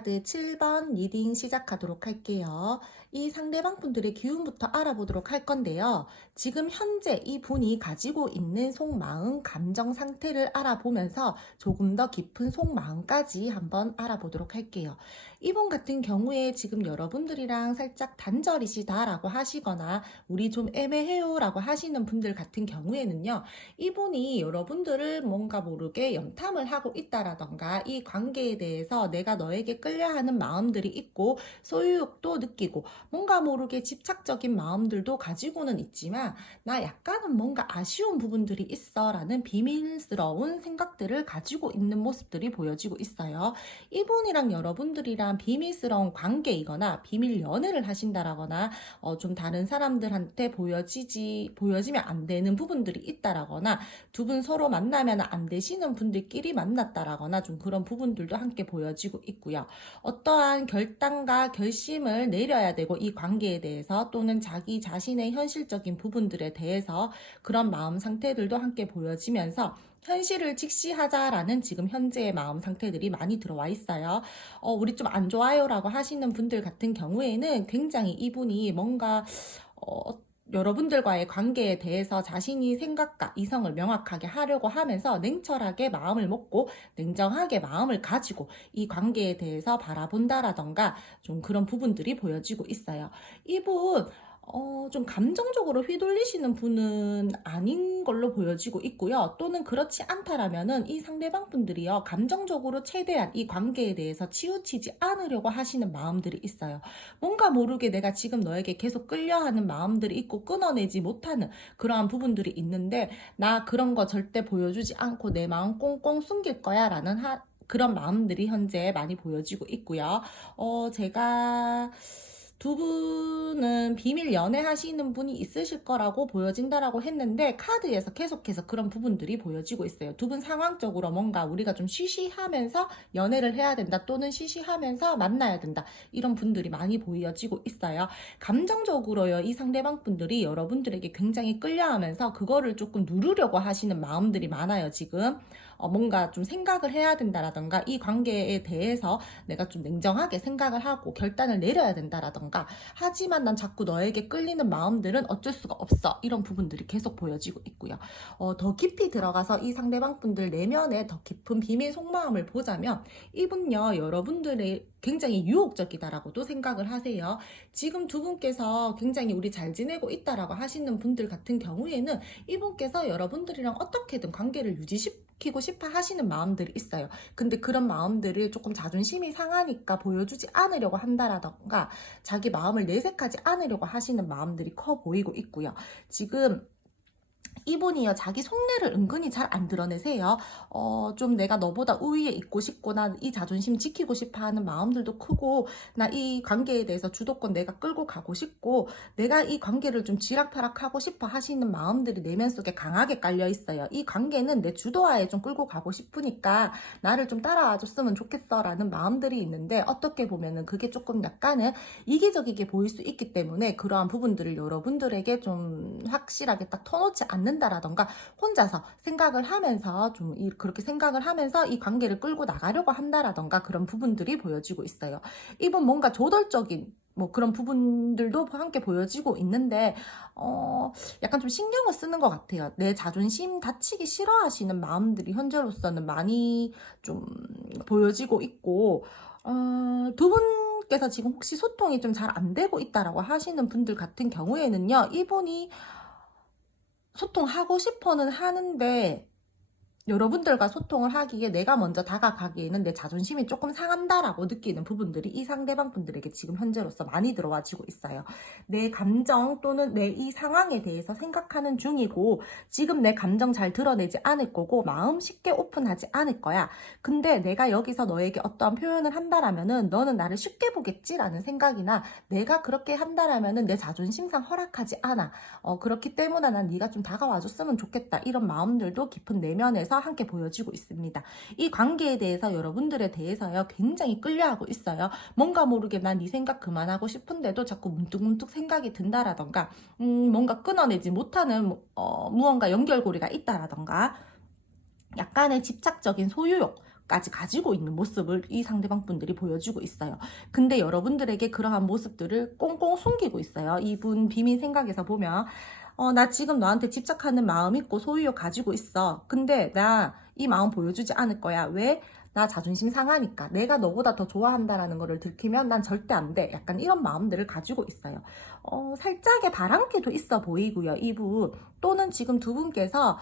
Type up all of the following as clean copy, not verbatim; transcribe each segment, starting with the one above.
카드 7번 리딩 시작하도록 할게요. 이 상대방 분들의 기운부터 알아보도록 할 건데요. 지금 현재 이 분이 가지고 있는 속마음, 감정 상태를 알아보면서 조금 더 깊은 속마음까지 한번 알아보도록 할게요. 이분 같은 경우에 지금 여러분들이랑 살짝 단절이시다라고 하시거나 우리 좀 애매해요 라고 하시는 분들 같은 경우에는요. 이분이 여러분들을 뭔가 모르게 염탐을 하고 있다라던가 이 관계에 대해서 내가 너에게 끌려하는 마음들이 있고 소유욕도 느끼고 뭔가 모르게 집착적인 마음들도 가지고는 있지만 나 약간은 뭔가 아쉬운 부분들이 있어 라는 비밀스러운 생각들을 가지고 있는 모습들이 보여지고 있어요. 이분이랑 여러분들이랑 비밀스러운 관계이거나 비밀 연애를 하신다라거나 좀 다른 사람들한테 보여지면 안 되는 부분들이 있다라거나 두 분 서로 만나면 안 되시는 분들끼리 만났다라거나 좀 그런 부분들도 함께 보여지고 있고요. 어떠한 결단과 결심을 내려야 되고 이 관계에 대해서 또는 자기 자신의 현실적인 부분들에 대해서 그런 마음 상태들도 함께 보여지면서 현실을 직시하자라는 지금 현재의 마음 상태들이 많이 들어와 있어요. 우리 좀 안 좋아요 라고 하시는 분들 같은 경우에는 굉장히 이분이 뭔가 여러분들과의 관계에 대해서 자신이 생각과 이성을 명확하게 하려고 하면서 냉철하게 마음을 먹고 냉정하게 마음을 가지고 이 관계에 대해서 바라본다라던가 좀 그런 부분들이 보여지고 있어요. 이분 좀 감정적으로 휘둘리시는 분은 아닌 걸로 보여지고 있고요. 또는 그렇지 않다라면은 이 상대방 분들이요. 감정적으로 최대한 이 관계에 대해서 치우치지 않으려고 하시는 마음들이 있어요. 뭔가 모르게 내가 지금 너에게 계속 끌려하는 마음들이 있고 끊어내지 못하는 그러한 부분들이 있는데 나 그런 거 절대 보여주지 않고 내 마음 꽁꽁 숨길 거야 라는 그런 마음들이 현재 많이 보여지고 있고요. 제가 두 분은 비밀 연애하시는 분이 있으실 거라고 보여진다라고 했는데 카드에서 계속해서 그런 부분들이 보여지고 있어요. 두 분 상황적으로 뭔가 우리가 좀 쉬쉬하면서 연애를 해야 된다 또는 쉬쉬하면서 만나야 된다 이런 분들이 많이 보여지고 있어요. 감정적으로요 이 상대방 분들이 여러분들에게 굉장히 끌려하면서 그거를 조금 누르려고 하시는 마음들이 많아요 지금. 뭔가 좀 생각을 해야 된다라던가 이 관계에 대해서 내가 좀 냉정하게 생각을 하고 결단을 내려야 된다라던가 하지만 난 자꾸 너에게 끌리는 마음들은 어쩔 수가 없어 이런 부분들이 계속 보여지고 있고요. 더 깊이 들어가서 이 상대방 분들 내면의 더 깊은 비밀 속마음을 보자면 이분요 여러분들의 굉장히 유혹적이다라고도 생각을 하세요. 지금 두 분께서 굉장히 우리 잘 지내고 있다라고 하시는 분들 같은 경우에는 이분께서 여러분들이랑 어떻게든 관계를 유지시키고 싶어 하시는 마음들이 있어요. 근데 그런 마음들을 조금 자존심이 상하니까 보여주지 않으려고 한다라던가 자기 마음을 내색하지 않으려고 하시는 마음들이 커 보이고 있고요. 지금 이분이요 자기 속내를 은근히 잘 안 드러내세요. 좀 내가 너보다 우위에 있고 싶고 나 이 자존심 지키고 싶어 하는 마음들도 크고 나 이 관계에 대해서 주도권 내가 끌고 가고 싶고 내가 이 관계를 좀 쥐락펴락하고 싶어 하시는 마음들이 내면 속에 강하게 깔려 있어요. 이 관계는 내 주도하에 좀 끌고 가고 싶으니까 나를 좀 따라와 줬으면 좋겠어 라는 마음들이 있는데 어떻게 보면은 그게 조금 약간은 이기적이게 보일 수 있기 때문에 그러한 부분들을 여러분들에게 좀 확실하게 딱 터놓지 않는다라던가 혼자서 생각을 하면서 좀 그렇게 생각을 하면서 이 관계를 끌고 나가려고 한다라던가 그런 부분들이 보여지고 있어요. 이분 뭔가 조절적인 뭐 그런 부분들도 함께 보여지고 있는데 약간 좀 신경을 쓰는 것 같아요. 내 자존심 다치기 싫어하시는 마음들이 현재로서는 많이 좀 보여지고 있고 두 분께서 지금 혹시 소통이 좀 잘 안 되고 있다라고 하시는 분들 같은 경우에는요. 이분이 소통하고 싶어는 하는데 여러분들과 소통을 하기에 내가 먼저 다가가기에는 내 자존심이 조금 상한다라고 느끼는 부분들이 이 상대방 분들에게 지금 현재로서 많이 들어와지고 있어요. 내 감정 또는 내 이 상황에 대해서 생각하는 중이고 지금 내 감정 잘 드러내지 않을 거고 마음 쉽게 오픈하지 않을 거야. 근데 내가 여기서 너에게 어떠한 표현을 한다라면은 너는 나를 쉽게 보겠지라는 생각이나 내가 그렇게 한다라면은 내 자존심상 허락하지 않아. 그렇기 때문에 난 네가 좀 다가와줬으면 좋겠다. 이런 마음들도 깊은 내면에서 함께 보여지고 있습니다. 이 관계에 대해서 여러분들에 대해서요 굉장히 끌려하고 있어요. 뭔가 모르게 난 네 생각 그만하고 싶은데도 자꾸 문득문득 생각이 든다라던가 뭔가 끊어내지 못하는 무언가 연결고리가 있다라던가 약간의 집착적인 소유욕 까지 가지고 있는 모습을 이 상대방 분들이 보여주고 있어요. 근데 여러분들에게 그러한 모습들을 꽁꽁 숨기고 있어요. 이분 비밀 생각에서 보면 나 지금 너한테 집착하는 마음 있고 소유욕 가지고 있어. 근데 나 이 마음 보여주지 않을 거야. 왜? 나 자존심 상하니까. 내가 너보다 더 좋아한다라는 거를 들키면 난 절대 안 돼. 약간 이런 마음들을 가지고 있어요. 살짝의 바람기도 있어 보이고요. 이분 또는 지금 두 분께서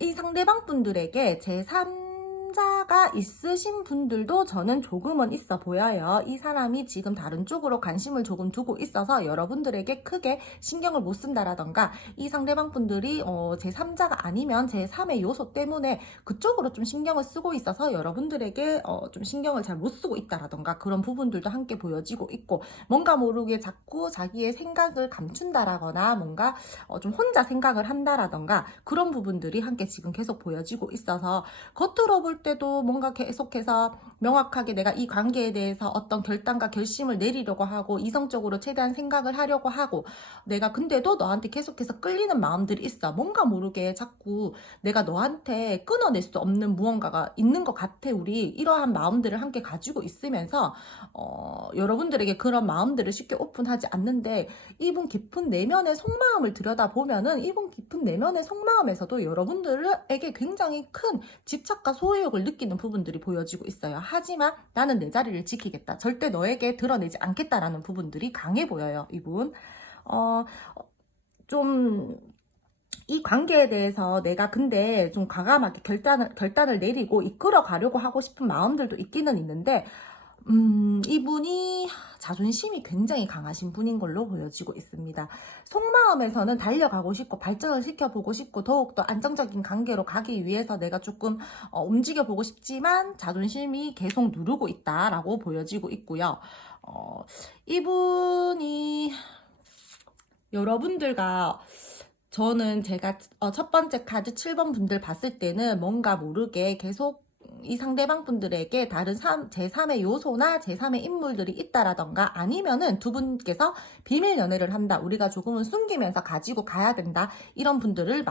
이 상대방 분들에게 제3자가 있으신 분들도 저는 조금은 있어 보여요. 이 사람이 지금 다른 쪽으로 관심을 조금 두고 있어서 여러분들에게 크게 신경을 못 쓴다라던가 이 상대방 분들이 제3자가 아니면 제3의 요소 때문에 그쪽으로 좀 신경을 쓰고 있어서 여러분들에게 좀 신경을 잘 못 쓰고 있다라던가 그런 부분들도 함께 보여지고 있고 뭔가 모르게 자꾸 자기의 생각을 감춘다라거나 뭔가 좀 혼자 생각을 한다라던가 그런 부분들이 함께 지금 계속 보여지고 있어서 겉으로 볼 때도 뭔가 계속해서 명확하게 내가 이 관계에 대해서 어떤 결단과 결심을 내리려고 하고 이성적으로 최대한 생각을 하려고 하고 내가 근데도 너한테 계속해서 끌리는 마음들이 있어. 뭔가 모르게 자꾸 내가 너한테 끊어낼 수 없는 무언가가 있는 것 같아. 우리 이러한 마음들을 함께 가지고 있으면서 여러분들에게 그런 마음들을 쉽게 오픈하지 않는데 이분 깊은 내면의 속마음을 들여다보면은 이분 깊은 내면의 속마음에서도 여러분들에게 굉장히 큰 집착과 소유욕을 느끼는 부분들이 보여지고 있어요. 하지만 나는 내 자리를 지키겠다. 절대 너에게 드러내지 않겠다라는 부분들이 강해 보여요. 이분. 좀 이 관계에 대해서 내가 근데 좀 과감하게 결단을 내리고 이끌어 가려고 하고 싶은 마음들도 있기는 있는데 이분이 자존심이 굉장히 강하신 분인 걸로 보여지고 있습니다. 속마음에서는 달려가고 싶고 발전을 시켜보고 싶고 더욱더 안정적인 관계로 가기 위해서 내가 조금 움직여보고 싶지만 자존심이 계속 누르고 있다라고 보여지고 있고요. 이분이 여러분들과 저는 제가 첫 번째 카드 7번 분들 봤을 때는 뭔가 모르게 계속 이 상대방 분들에게 다른 제3의 요소나 제3의 인물들이 있다라던가 아니면은 두 분께서 비밀 연애를 한다. 우리가 조금은 숨기면서 가지고 가야 된다. 이런 분들이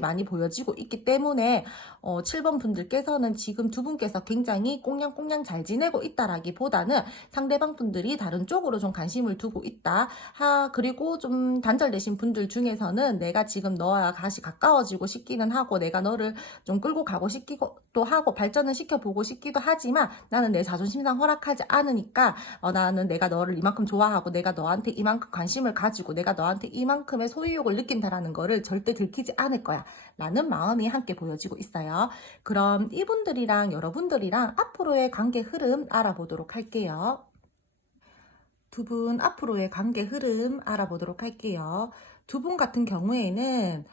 많이 보여지고 있기 때문에 7번 분들께서는 지금 두 분께서 굉장히 꽁냥꽁냥 잘 지내고 있다라기보다는 상대방 분들이 다른 쪽으로 좀 관심을 두고 있다. 그리고 좀 단절되신 분들 중에서는 내가 지금 너와 다시 가까워지고 싶기는 하고 내가 너를 좀 끌고 가고 싶기도 하고 발전을 시켜보고 싶기도 하지만 나는 내 자존심상 허락하지 않으니까 나는 내가 너를 이만큼 좋아하고 내가 너한테 이만큼 관심을 가지고 내가 너한테 이만큼의 소유욕을 느낀다라는 거를 절대 들키지 않을 거야 라는 마음이 함께 보여지고 있어요. 그럼 이분들이랑 여러분들이랑 앞으로의 관계 흐름 알아보도록 할게요. 두 분 앞으로의 관계 흐름 알아보도록 할게요. 두 분 같은 경우에는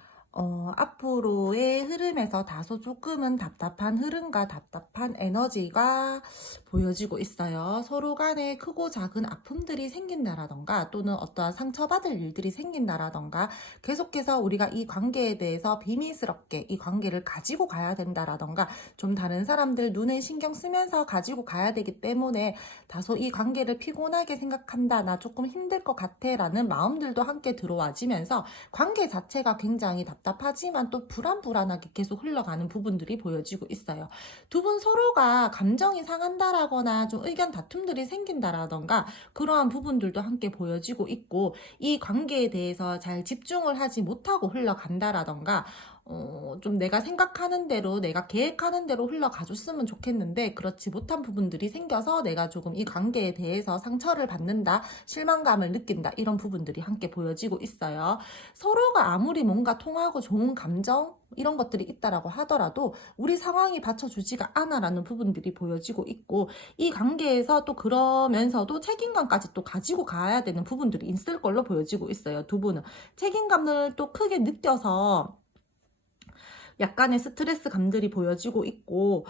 앞으로의 흐름에서 다소 조금은 답답한 흐름과 답답한 에너지가 보여지고 있어요. 서로 간에 크고 작은 아픔들이 생긴다라던가 또는 어떠한 상처받을 일들이 생긴다라던가 계속해서 우리가 이 관계에 대해서 비밀스럽게 이 관계를 가지고 가야 된다라던가 좀 다른 사람들 눈에 신경 쓰면서 가지고 가야 되기 때문에 다소 이 관계를 피곤하게 생각한다. 나 조금 힘들 것 같아 라는 마음들도 함께 들어와지면서 관계 자체가 굉장히 답답하지만 또 불안하게 계속 흘러가는 부분들이 보여지고 있어요. 두 분 서로가 감정이 상한다라거나 좀 의견 다툼들이 생긴다라던가 그러한 부분들도 함께 보여지고 있고 이 관계에 대해서 잘 집중을 하지 못하고 흘러간다라던가 좀 내가 생각하는 대로 내가 계획하는 대로 흘러가줬으면 좋겠는데 그렇지 못한 부분들이 생겨서 내가 조금 이 관계에 대해서 상처를 받는다, 실망감을 느낀다 이런 부분들이 함께 보여지고 있어요. 서로가 아무리 뭔가 통하고 좋은 감정 이런 것들이 있다라고 하더라도 우리 상황이 받쳐주지가 않아라는 부분들이 보여지고 있고 이 관계에서 또 그러면서도 책임감까지 또 가지고 가야 되는 부분들이 있을 걸로 보여지고 있어요. 두 분은 책임감을 또 크게 느껴서 약간의 스트레스 감들이 보여지고 있고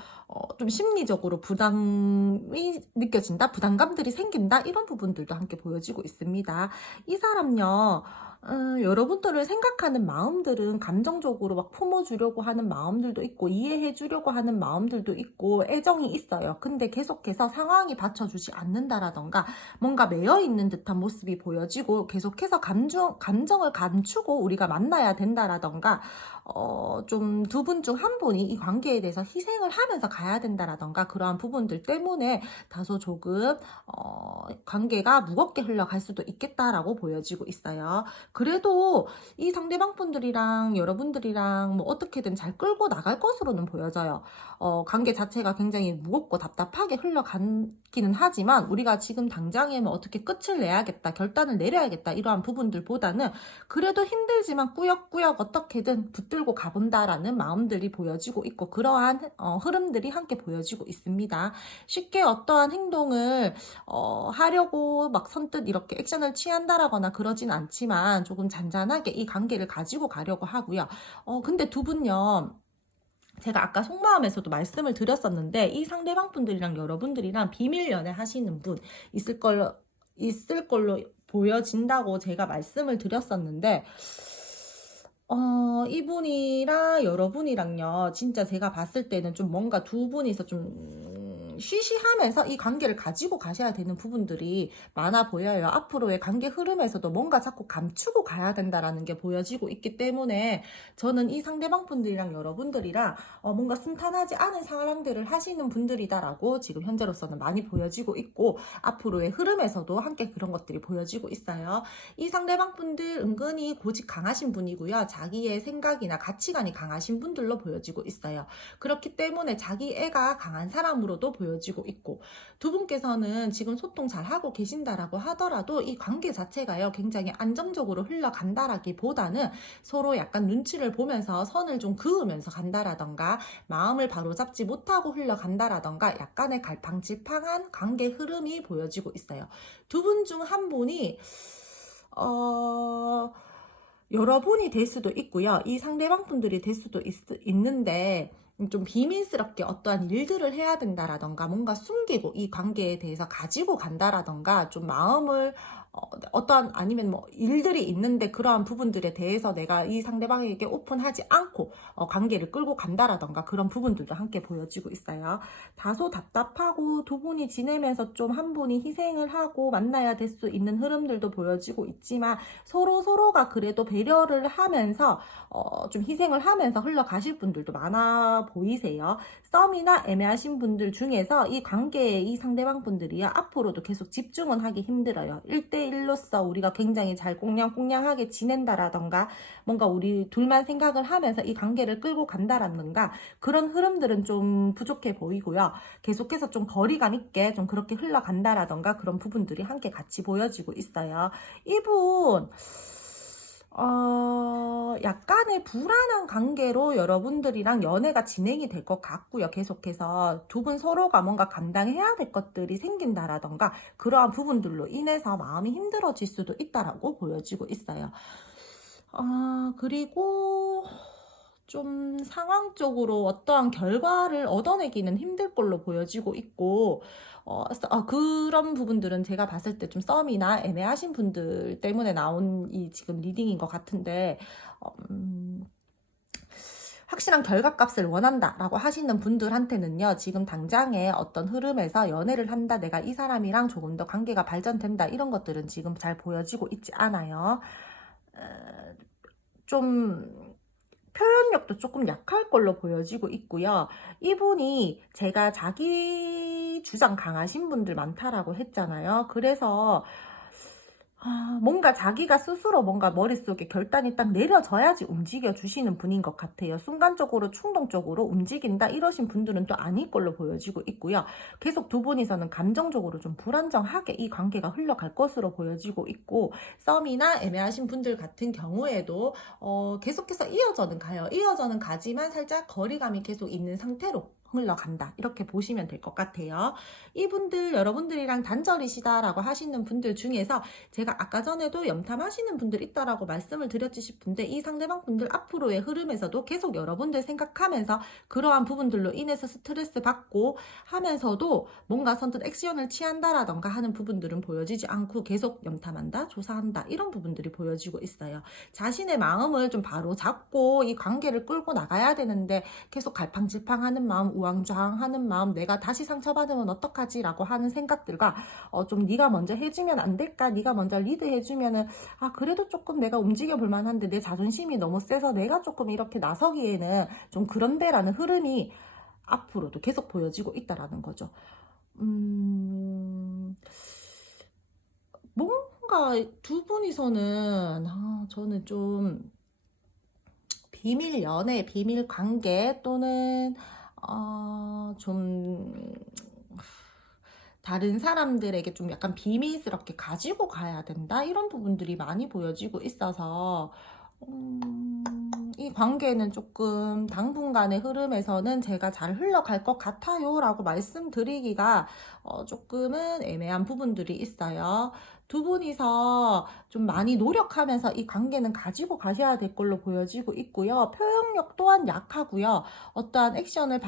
좀 심리적으로 부담이 느껴진다, 부담감들이 생긴다 이런 부분들도 함께 보여지고 있습니다. 이 사람요 여러분들을 생각하는 마음들은 감정적으로 막 품어주려고 하는 마음들도 있고, 이해해주려고 하는 마음들도 있고, 애정이 있어요. 근데 계속해서 상황이 받쳐주지 않는다라던가, 뭔가 매여있는 듯한 모습이 보여지고, 계속해서 감정을 감추고 우리가 만나야 된다라던가, 좀 두 분 중 한 분이 이 관계에 대해서 희생을 하면서 가야 된다라던가, 그러한 부분들 때문에 다소 조금, 관계가 무겁게 흘러갈 수도 있겠다라고 보여지고 있어요. 그래도 이 상대방 분들이랑 여러분들이랑 뭐 어떻게든 잘 끌고 나갈 것으로는 보여져요. 관계 자체가 굉장히 무겁고 답답하게 흘러가기는 하지만, 우리가 지금 당장에 뭐 어떻게 끝을 내야겠다, 결단을 내려야겠다, 이러한 부분들보다는 그래도 힘들지만 꾸역꾸역 어떻게든 붙들고 가본다라는 마음들이 보여지고 있고, 그러한 흐름들이 함께 보여지고 있습니다. 쉽게 어떠한 행동을 하려고 막 선뜻 이렇게 액션을 취한다라거나 그러진 않지만, 조금 잔잔하게 이 관계를 가지고 가려고 하고요. 근데 두 분요, 제가 아까 속마음에서도 말씀을 드렸었는데, 이 상대방 분들이랑 여러분들이랑 비밀 연애 하시는 분 있을 걸로 보여진다고 제가 말씀을 드렸었는데, 이분이랑 여러분이랑요, 진짜 제가 봤을 때는 좀 뭔가 두 분이서 좀 쉬쉬하면서 이 관계를 가지고 가셔야 되는 부분들이 많아 보여요. 앞으로의 관계 흐름에서도 뭔가 자꾸 감추고 가야 된다라는 게 보여지고 있기 때문에, 저는 이 상대방 분들이랑 여러분들이랑 뭔가 순탄하지 않은 상황들을 하시는 분들이다라고 지금 현재로서는 많이 보여지고 있고, 앞으로의 흐름에서도 함께 그런 것들이 보여지고 있어요. 이 상대방 분들 은근히 고집 강하신 분이고요. 자기의 생각이나 가치관이 강하신 분들로 보여지고 있어요. 그렇기 때문에 자기 애가 강한 사람으로도 보여지고 있고, 두 분께서는 지금 소통 잘 하고 계신다라고 하더라도 이 관계 자체가요, 굉장히 안정적으로 흘러간다라기보다는 서로 약간 눈치를 보면서 선을 좀 그으면서 간다라던가, 마음을 바로잡지 못하고 흘러간다라던가, 약간의 갈팡질팡한 관계 흐름이 보여지고 있어요. 두 분 중 한 분이 여러분이 될 수도 있고요. 이 상대방 분들이 될 수도 있는데, 좀 비밀스럽게 어떠한 일들을 해야 된다라던가, 뭔가 숨기고 이 관계에 대해서 가지고 간다라던가, 좀 마음을 어떠한, 아니면 뭐 일들이 있는데 그러한 부분들에 대해서 내가 이 상대방에게 오픈하지 않고 관계를 끌고 간다라던가, 그런 부분들도 함께 보여지고 있어요. 다소 답답하고 두 분이 지내면서 좀 한 분이 희생을 하고 만나야 될 수 있는 흐름들도 보여지고 있지만, 서로가 그래도 배려를 하면서 좀 희생을 하면서 흘러가실 분들도 많아 보이세요. 썸이나 애매하신 분들 중에서 이 관계에 이 상대방 분들이요, 앞으로도 계속 집중은 하기 힘들어요. 1대1로서 우리가 굉장히 잘 꽁냥꽁냥하게 지낸다라던가, 뭔가 우리 둘만 생각을 하면서 이 관계를 끌고 간다라던가, 그런 흐름들은 좀 부족해 보이고요. 계속해서 좀 거리감 있게 좀 그렇게 흘러간다라던가, 그런 부분들이 함께 같이 보여지고 있어요. 이분 약간의 불안한 관계로 여러분들이랑 연애가 진행이 될 것 같고요. 계속해서 두 분 서로가 뭔가 감당해야 될 것들이 생긴다라던가, 그러한 부분들로 인해서 마음이 힘들어질 수도 있다라고 보여지고 있어요. 그리고 좀 상황적으로 어떠한 결과를 얻어내기는 힘들 걸로 보여지고 있고, 그런 부분들은 제가 봤을 때 좀 썸이나 애매하신 분들 때문에 나온 이 지금 리딩인 것 같은데, 확실한 결과값을 원한다라고 하시는 분들한테는요, 지금 당장에 어떤 흐름에서 연애를 한다, 내가 이 사람이랑 조금 더 관계가 발전된다, 이런 것들은 지금 잘 보여지고 있지 않아요. 좀 표현력도 조금 약할 걸로 보여지고 있고요. 이분이 제가 자기 주장 강하신 분들 많다라고 했잖아요. 그래서 뭔가 자기가 스스로 뭔가 머릿속에 결단이 딱 내려져야지 움직여 주시는 분인 것 같아요. 순간적으로 충동적으로 움직인다 이러신 분들은 또 아닐 걸로 보여지고 있고요. 계속 두 분이서는 감정적으로 좀 불안정하게 이 관계가 흘러갈 것으로 보여지고 있고, 썸이나 애매하신 분들 같은 경우에도 계속해서 이어져는 가요. 이어져는 가지만 살짝 거리감이 계속 있는 상태로 흘러간다. 이렇게 보시면 될 것 같아요. 이분들 여러분들이랑 단절이시다라고 하시는 분들 중에서 제가 아까 전에도 염탐하시는 분들 있다라고 말씀을 드렸지 싶은데 이 상대방 분들 앞으로의 흐름에서도 계속 여러분들 생각하면서 그러한 부분들로 인해서 스트레스 받고 하면서도 뭔가 선뜻 액션을 취한다라던가 하는 부분들은 보여지지 않고 계속 염탐한다, 조사한다 이런 부분들이 보여지고 있어요. 자신의 마음을 좀 바로 잡고 이 관계를 끌고 나가야 되는데 계속 갈팡질팡하는 마음, 우왕좌왕하는 마음, 내가 다시 상처받으면 어떡하지? 라고 하는 생각들과 좀 네가 먼저 해주면 안 될까? 네가 먼저 리드해주면은 그래도 조금 내가 움직여 볼 만한데 내 자존심이 너무 세서 내가 조금 이렇게 나서기에는 좀 그런데라는 흐름이 앞으로도 계속 보여지고 있다라는 거죠. 뭔가 두 분이서는 저는 좀 비밀 연애, 비밀 관계 또는 좀 다른 사람들에게 좀 약간 비밀스럽게 가지고 가야 된다 이런 부분들이 많이 보여지고 있어서 이 관계는 조금 당분간의 흐름에서는 제가 잘 흘러갈 것 같아요 라고 말씀드리기가 조금은 애매한 부분들이 있어요. 두 분이서 좀 많이 노력하면서 이 관계는 가지고 가셔야 될 걸로 보여지고 있고요. 표현력 또한 약하고요. 어떠한 액션을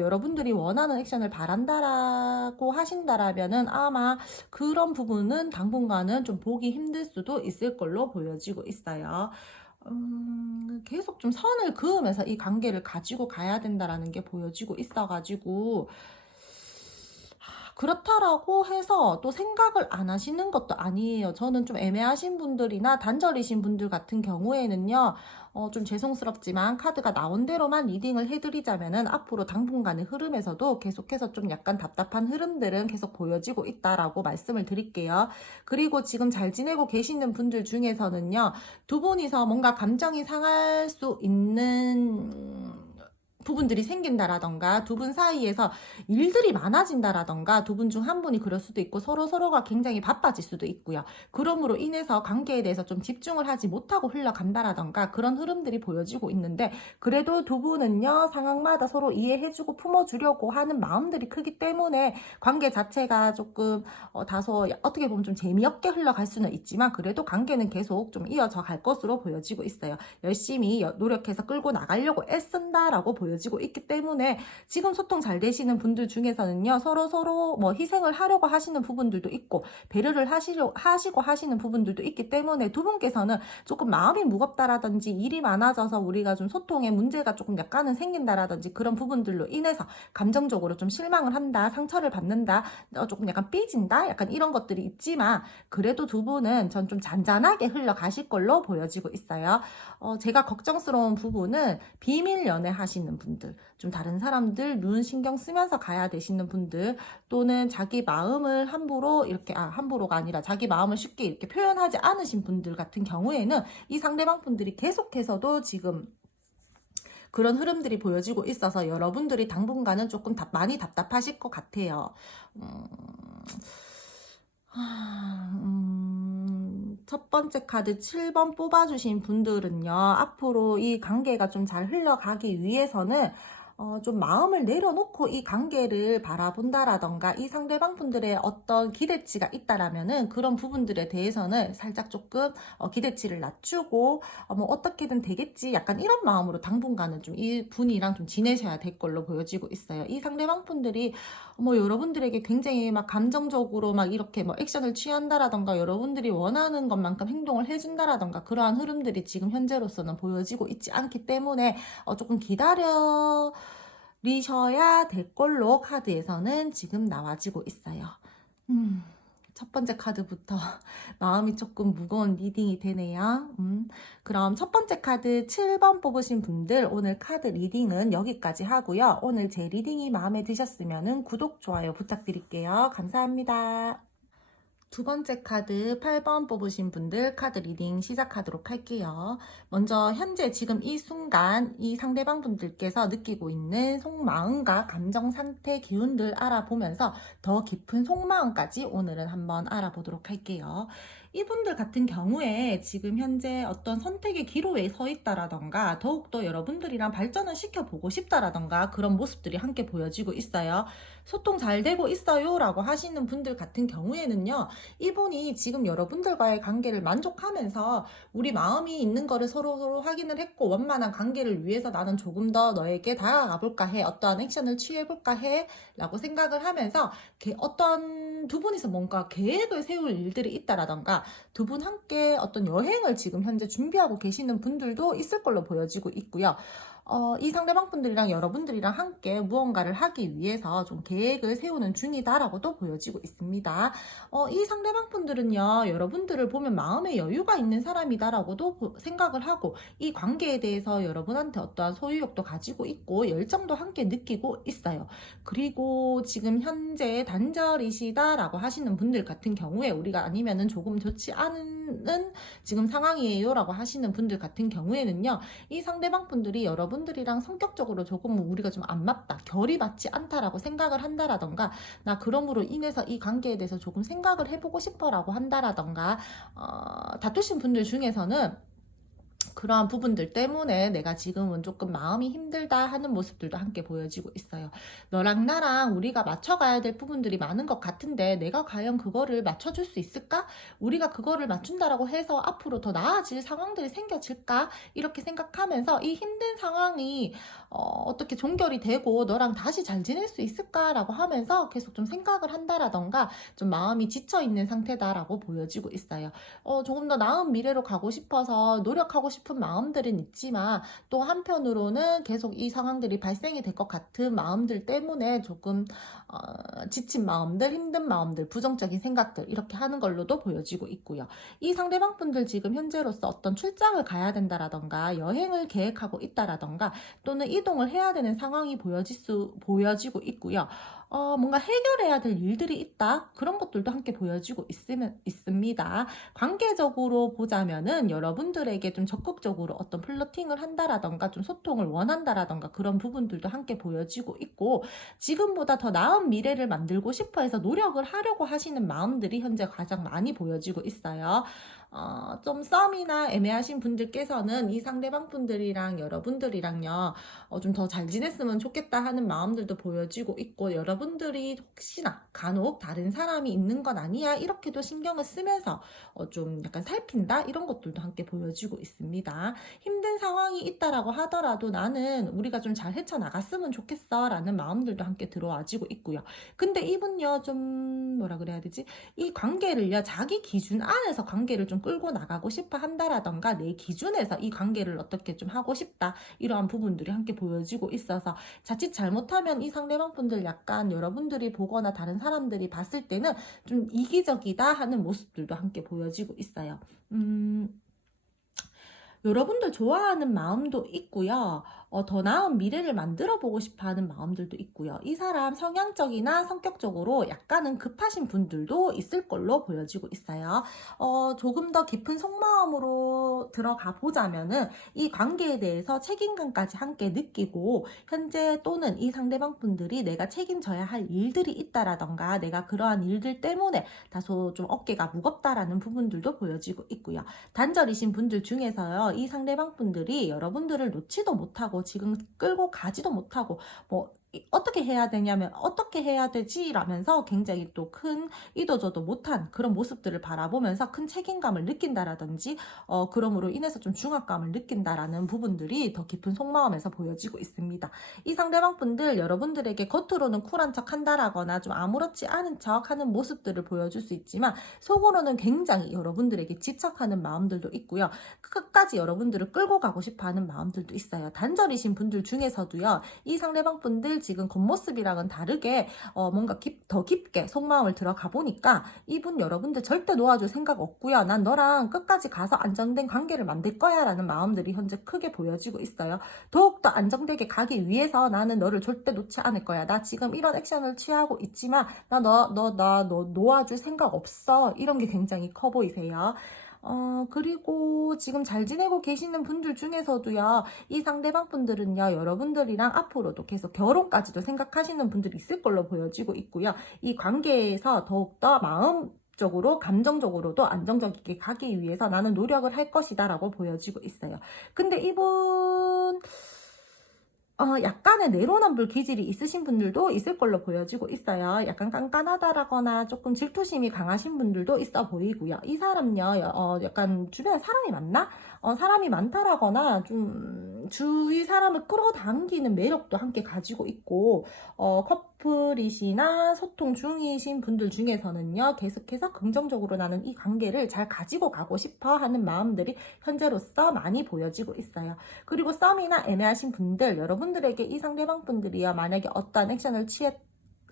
여러분들이 원하는 액션을 바란다라고 하신다라면은 아마 그런 부분은 당분간은 좀 보기 힘들 수도 있을 걸로 보여지고 있어요. 계속 좀 선을 그으면서 이 관계를 가지고 가야 된다라는 게 보여지고 있어가지고 그렇다라고 해서 또 생각을 안 하시는 것도 아니에요. 저는 좀 애매하신 분들이나 단절이신 분들 같은 경우에는요, 좀 죄송스럽지만 카드가 나온 대로만 리딩을 해드리자면은 앞으로 당분간의 흐름에서도 계속해서 좀 약간 답답한 흐름들은 계속 보여지고 있다라고 말씀을 드릴게요. 그리고 지금 잘 지내고 계시는 분들 중에서는요, 두 분이서 뭔가 감정이 상할 수 있는 부분들이 생긴다라던가 두 분 사이에서 일들이 많아진다라던가 두 분 중 한 분이 그럴 수도 있고 서로가 굉장히 바빠질 수도 있고요. 그러므로 인해서 관계에 대해서 좀 집중을 하지 못하고 흘러간다라던가 그런 흐름들이 보여지고 있는데 그래도 두 분은요 상황마다 서로 이해해주고 품어주려고 하는 마음들이 크기 때문에 관계 자체가 조금 다소 어떻게 보면 좀 재미없게 흘러갈 수는 있지만 그래도 관계는 계속 좀 이어져 갈 것으로 보여지고 있어요. 열심히 노력해서 끌고 나가려고 애쓴다라고 보여지고 있기 때문에 지금 소통 잘 되시는 분들 중에서는요 서로 뭐 희생을 하려고 하시는 부분들도 있고 배려를 하시고 하시는 부분들도 있기 때문에 두 분께서는 조금 마음이 무겁다라든지 일이 많아져서 우리가 좀 소통에 문제가 조금 약간은 생긴다라든지 그런 부분들로 인해서 감정적으로 좀 실망을 한다, 상처를 받는다, 조금 약간 삐진다, 약간 이런 것들이 있지만 그래도 두 분은 전 좀 잔잔하게 흘러가실 걸로 보여지고 있어요. 제가 걱정스러운 부분은 비밀 연애 하시는 분들, 좀 다른 사람들 눈 신경 쓰면서 가야 되시는 분들, 또는 자기 마음을 함부로가 아니라 자기 마음을 쉽게 이렇게 표현하지 않으신 분들 같은 경우에는 이 상대방 분들이 계속해서도 지금 그런 흐름들이 보여지고 있어서 여러분들이 당분간은 조금 많이 답답하실 것 같아요. 첫 번째 카드 7번 뽑아주신 분들은요, 앞으로 이 관계가 좀 잘 흘러가기 위해서는 좀 마음을 내려놓고 이 관계를 바라본다라던가 이 상대방 분들의 어떤 기대치가 있다라면은 그런 부분들에 대해서는 살짝 조금 기대치를 낮추고 뭐 어떻게든 되겠지 약간 이런 마음으로 당분간은 좀 이 분이랑 좀 지내셔야 될 걸로 보여지고 있어요. 이 상대방 분들이 뭐 여러분들에게 굉장히 막 감정적으로 막 이렇게 뭐 액션을 취한다라던가 여러분들이 원하는 것만큼 행동을 해준다라던가 그러한 흐름들이 지금 현재로서는 보여지고 있지 않기 때문에 조금 기다리셔야 될 걸로 카드에서는 지금 나와지고 있어요. 첫 번째 카드부터 마음이 조금 무거운 리딩이 되네요. 그럼 첫 번째 카드 7번 뽑으신 분들 오늘 카드 리딩은 여기까지 하고요. 오늘 제 리딩이 마음에 드셨으면 구독, 좋아요 부탁드릴게요. 감사합니다. 두 번째 카드 8번 뽑으신 분들 카드 리딩 시작하도록 할게요. 먼저 현재 지금 이 순간 이 상대방 분들께서 느끼고 있는 속마음과 감정 상태 기운들 알아보면서 더 깊은 속마음까지 오늘은 한번 알아보도록 할게요. 이분들 같은 경우에 지금 현재 어떤 선택의 기로에 서 있다라던가 더욱더 여러분들이랑 발전을 시켜보고 싶다라던가 그런 모습들이 함께 보여지고 있어요. 소통 잘 되고 있어요 라고 하시는 분들 같은 경우에는요, 이분이 지금 여러분들과의 관계를 만족하면서 우리 마음이 있는 거를 서로 확인을 했고 원만한 관계를 위해서 나는 조금 더 너에게 다가가 볼까 해, 어떠한 액션을 취해 볼까 해 라고 생각을 하면서 어떤 두 분이서 뭔가 계획을 세울 일들이 있다라던가 두 분 함께 어떤 여행을 지금 현재 준비하고 계시는 분들도 있을 걸로 보여지고 있고요. 이 상대방 분들이랑 여러분들이랑 함께 무언가를 하기 위해서 좀 계획을 세우는 중이다라고도 보여지고 있습니다. 이 상대방 분들은요, 여러분들을 보면 마음에 여유가 있는 사람이다라고도 생각을 하고 이 관계에 대해서 여러분한테 어떠한 소유욕도 가지고 있고 열정도 함께 느끼고 있어요. 그리고 지금 현재 단절이시다라고 하시는 분들 같은 경우에 우리가 아니면은 조금 좋지 않은 지금 상황이에요 라고 하시는 분들 같은 경우에는요, 이 상대방 분들이 여러분들이랑 성격적으로 조금 우리가 좀 안 맞다, 결이 맞지 않다라고 생각을 한다라던가 나 그럼으로 인해서 이 관계에 대해서 조금 생각을 해보고 싶어 라고 한다라던가 다투신 분들 중에서는 그러한 부분들 때문에 내가 지금은 조금 마음이 힘들다 하는 모습들도 함께 보여지고 있어요. 너랑 나랑 우리가 맞춰가야 될 부분들이 많은 것 같은데 내가 과연 그거를 맞춰줄 수 있을까? 우리가 그거를 맞춘다라고 해서 앞으로 더 나아질 상황들이 생겨질까? 이렇게 생각하면서 이 힘든 상황이 어떻게 종결이 되고 너랑 다시 잘 지낼 수 있을까라고 하면서 계속 좀 생각을 한다라던가 좀 마음이 지쳐있는 상태다라고 보여지고 있어요. 조금 더 나은 미래로 가고 싶어서 노력하고 싶은 마음들은 있지만 또 한편으로는 계속 이 상황들이 발생이 될 것 같은 마음들 때문에 조금 지친 마음들, 힘든 마음들, 부정적인 생각들 이렇게 하는 걸로도 보여지고 있고요. 이 상대방 분들 지금 현재로서 어떤 출장을 가야 된다라던가 여행을 계획하고 있다라던가 또는 이동을 해야 되는 상황이 보여지고 있고요. 뭔가 해결해야 될 일들이 있다. 그런 것들도 함께 보여지고 있습니다. 관계적으로 보자면은 여러분들에게 좀 적극적으로 어떤 플러팅을 한다라던가 좀 소통을 원한다라던가 그런 부분들도 함께 보여지고 있고 지금보다 더 나은 미래를 만들고 싶어 해서 노력을 하려고 하시는 마음들이 현재 가장 많이 보여지고 있어요. 좀 썸이나 애매하신 분들께서는 이 상대방 분들이랑 여러분들이랑요, 좀 더 잘 지냈으면 좋겠다 하는 마음들도 보여지고 있고 여러분들이 혹시나 간혹 다른 사람이 있는 건 아니야 이렇게도 신경을 쓰면서 좀 약간 살핀다 이런 것들도 함께 보여지고 있습니다. 힘든 상황이 있다라고 하더라도 나는 우리가 좀 잘 헤쳐나갔으면 좋겠어 라는 마음들도 함께 들어와지고 있고요. 근데 이분요, 좀 뭐라 그래야 되지? 이 관계를요, 자기 기준 안에서 관계를 좀 끌고 나가고 싶어 한다라던가 내 기준에서 이 관계를 어떻게 좀 하고 싶다 이러한 부분들이 함께 보여지고 있어서 자칫 잘못하면 이 상대방 분들 약간 여러분들이 보거나 다른 사람들이 봤을 때는 좀 이기적이다 하는 모습들도 함께 보여지고 있어요. 여러분들 좋아하는 마음도 있고요. 더 나은 미래를 만들어 보고 싶어 하는 마음들도 있고요. 이 사람 성향적이나 성격적으로 약간은 급하신 분들도 있을 걸로 보여지고 있어요. 조금 더 깊은 속마음으로 들어가 보자면은 이 관계에 대해서 책임감까지 함께 느끼고 현재 또는 이 상대방 분들이 내가 책임져야 할 일들이 있다라던가 내가 그러한 일들 때문에 다소 좀 어깨가 무겁다라는 부분들도 보여지고 있고요. 단절이신 분들 중에서요, 이 상대방 분들이 여러분들을 놓지도 못하고 지금 끌고 가지도 못하고 어떻게 해야 되냐면 어떻게 해야 되지? 라면서 굉장히 또 큰 이도저도 못한 그런 모습들을 바라보면서 큰 책임감을 느낀다라든지 그럼으로 인해서 좀 중압감을 느낀다라는 부분들이 더 깊은 속마음에서 보여지고 있습니다. 이 상대방 분들 여러분들에게 겉으로는 쿨한 척 한다라거나 좀 아무렇지 않은 척 하는 모습들을 보여줄 수 있지만 속으로는 굉장히 여러분들에게 집착하는 마음들도 있고요. 끝까지 여러분들을 끌고 가고 싶어 하는 마음들도 있어요. 단절이신 분들 중에서도요, 이 상대방 분들 지금 겉모습이랑은 다르게 뭔가 더 깊게 속마음을 들어가 보니까 이분 여러분들 절대 놓아줄 생각 없고요. 난 너랑 끝까지 가서 안정된 관계를 만들 거야 라는 마음들이 현재 크게 보여지고 있어요. 더욱더 안정되게 가기 위해서 나는 너를 절대 놓지 않을 거야. 나 지금 이런 액션을 취하고 있지만 나 놓아줄 생각 없어. 이런 게 굉장히 커 보이세요. 그리고 지금 잘 지내고 계시는 분들 중에서도요, 이 상대방 분들은요, 여러분들이랑 앞으로도 계속 결혼까지도 생각하시는 분들이 있을 걸로 보여지고 있고요. 이 관계에서 더욱더 마음적으로, 감정적으로도 안정적이게 가기 위해서 나는 노력을 할 것이다 라고 보여지고 있어요. 근데 이분, 약간의 내로남불 기질이 있으신 분들도 있을 걸로 보여지고 있어요. 약간 깐깐하다라거나 조금 질투심이 강하신 분들도 있어 보이고요. 이 사람요, 약간 주변에 사람이 많나? 사람이 많다라거나 좀 주위 사람을 끌어당기는 매력도 함께 가지고 있고, 커플이시나 소통 중이신 분들 중에서는요, 계속해서 긍정적으로 나는 이 관계를 잘 가지고 가고 싶어 하는 마음들이 현재로서 많이 보여지고 있어요. 그리고 썸이나 애매하신 분들, 여러분들에게 이 상대방 분들이요, 만약에 어떠한 액션을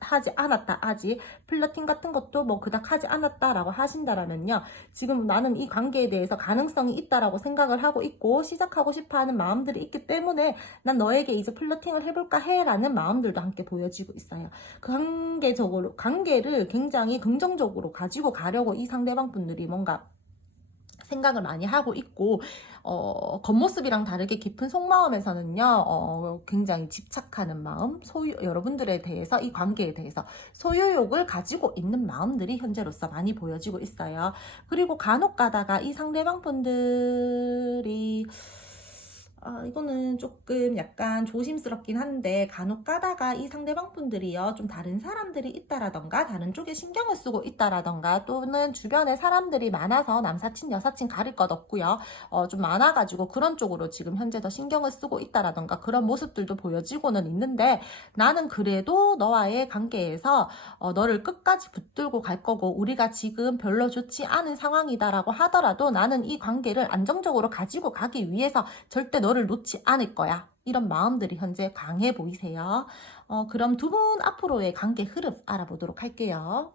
하지 않았다, 아직 플러팅 같은 것도 뭐 그닥 하지 않았다라고 하신다라면요, 지금 나는 이 관계에 대해서 가능성이 있다라고 생각을 하고 있고 시작하고 싶어하는 마음들이 있기 때문에 난 너에게 이제 플러팅을 해볼까 해라는 마음들도 함께 보여지고 있어요. 그 관계를 굉장히 긍정적으로 가지고 가려고 이 상대방 분들이 뭔가 생각을 많이 하고 있고, 겉모습이랑 다르게 깊은 속마음에서는요, 굉장히 집착하는 마음, 여러분들에 대해서, 이 관계에 대해서 소유욕을 가지고 있는 마음들이 현재로서 많이 보여지고 있어요. 그리고 간혹 가다가 이 상대방 분들이 이거는 조금 약간 조심스럽긴 한데, 간혹 가다가 이 상대방 분들이요, 좀 다른 사람들이 있다라던가, 다른 쪽에 신경을 쓰고 있다라던가, 또는 주변에 사람들이 많아서 남사친, 여사친 가릴 것 없고요, 좀 많아가지고 그런 쪽으로 지금 현재 더 신경을 쓰고 있다라던가, 그런 모습들도 보여지고는 있는데, 나는 그래도 너와의 관계에서 너를 끝까지 붙들고 갈 거고, 우리가 지금 별로 좋지 않은 상황이다라고 하더라도 나는 이 관계를 안정적으로 가지고 가기 위해서 절대 너를 놓지 않을 거야. 이런 마음들이 현재 강해 보이세요. 그럼 두 분 앞으로의 관계 흐름 알아보도록 할게요.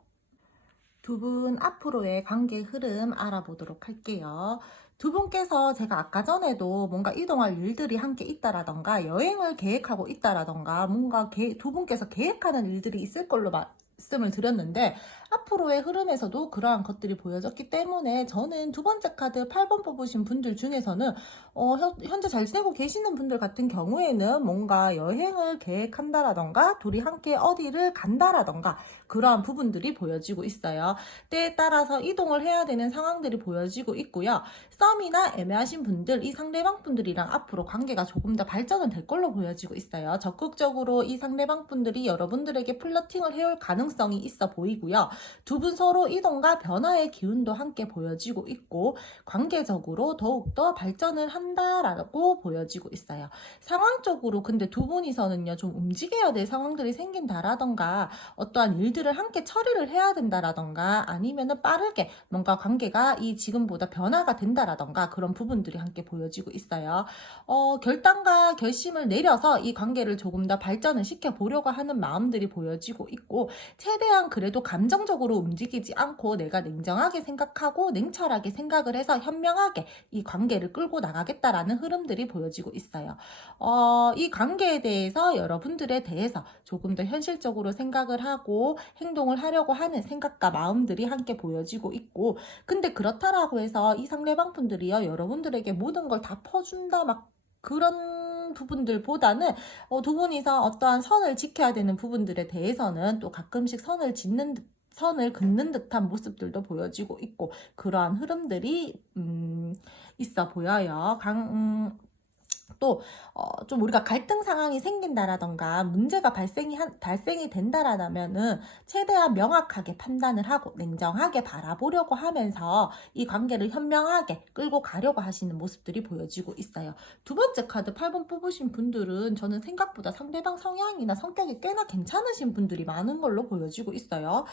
두 분 앞으로의 관계 흐름 알아보도록 할게요. 두 분께서 제가 아까 전에도 뭔가 이동할 일들이 함께 있다라던가, 여행을 계획하고 있다라던가, 뭔가 두 분께서 계획하는 일들이 있을 걸로 말씀을 드렸는데, 앞으로의 흐름에서도 그러한 것들이 보여졌기 때문에 저는 두 번째 카드 8번 뽑으신 분들 중에서는 현재 잘 지내고 계시는 분들 같은 경우에는 뭔가 여행을 계획한다라던가, 둘이 함께 어디를 간다라던가, 그러한 부분들이 보여지고 있어요. 때에 따라서 이동을 해야 되는 상황들이 보여지고 있고요. 썸이나 애매하신 분들, 이 상대방 분들이랑 앞으로 관계가 조금 더 발전은 될 걸로 보여지고 있어요. 적극적으로 이 상대방 분들이 여러분들에게 플러팅을 해올 가능성이 있어 보이고요. 두 분 서로 이동과 변화의 기운도 함께 보여지고 있고, 관계적으로 더욱더 발전을 한다라고 보여지고 있어요. 상황적으로 근데 두 분이서는요, 좀 움직여야 될 상황들이 생긴다라던가, 어떠한 일들을 함께 처리를 해야 된다라던가, 아니면은 빠르게 뭔가 관계가 이 지금보다 변화가 된다라던가, 그런 부분들이 함께 보여지고 있어요. 결단과 결심을 내려서 이 관계를 조금 더 발전을 시켜보려고 하는 마음들이 보여지고 있고, 최대한 그래도 감정적으로 움직이지 않고 내가 냉정하게 생각하고 냉철하게 생각을 해서 현명하게 이 관계를 끌고 나가겠다라는 흐름들이 보여지고 있어요. 이 관계에 대해서 여러분들에 대해서 조금 더 현실적으로 생각을 하고 행동을 하려고 하는 생각과 마음들이 함께 보여지고 있고, 근데 그렇다라고 해서 이 상대방 분들이요, 여러분들에게 모든 걸 다 퍼준다 막 그런 부분들보다는 두 분이서 어떠한 선을 지켜야 되는 부분들에 대해서는 또 가끔씩 선을 긋는 듯한 모습들도 보여지고 있고, 그러한 흐름들이 있어 보여요. 또 좀 우리가 갈등 상황이 생긴다라던가 문제가 발생이 된다라면은 최대한 명확하게 판단을 하고 냉정하게 바라보려고 하면서 이 관계를 현명하게 끌고 가려고 하시는 모습들이 보여지고 있어요. 두 번째 카드 8번 뽑으신 분들은 저는 생각보다 상대방 성향이나 성격이 꽤나 괜찮으신 분들이 많은 걸로 보여지고 있어요.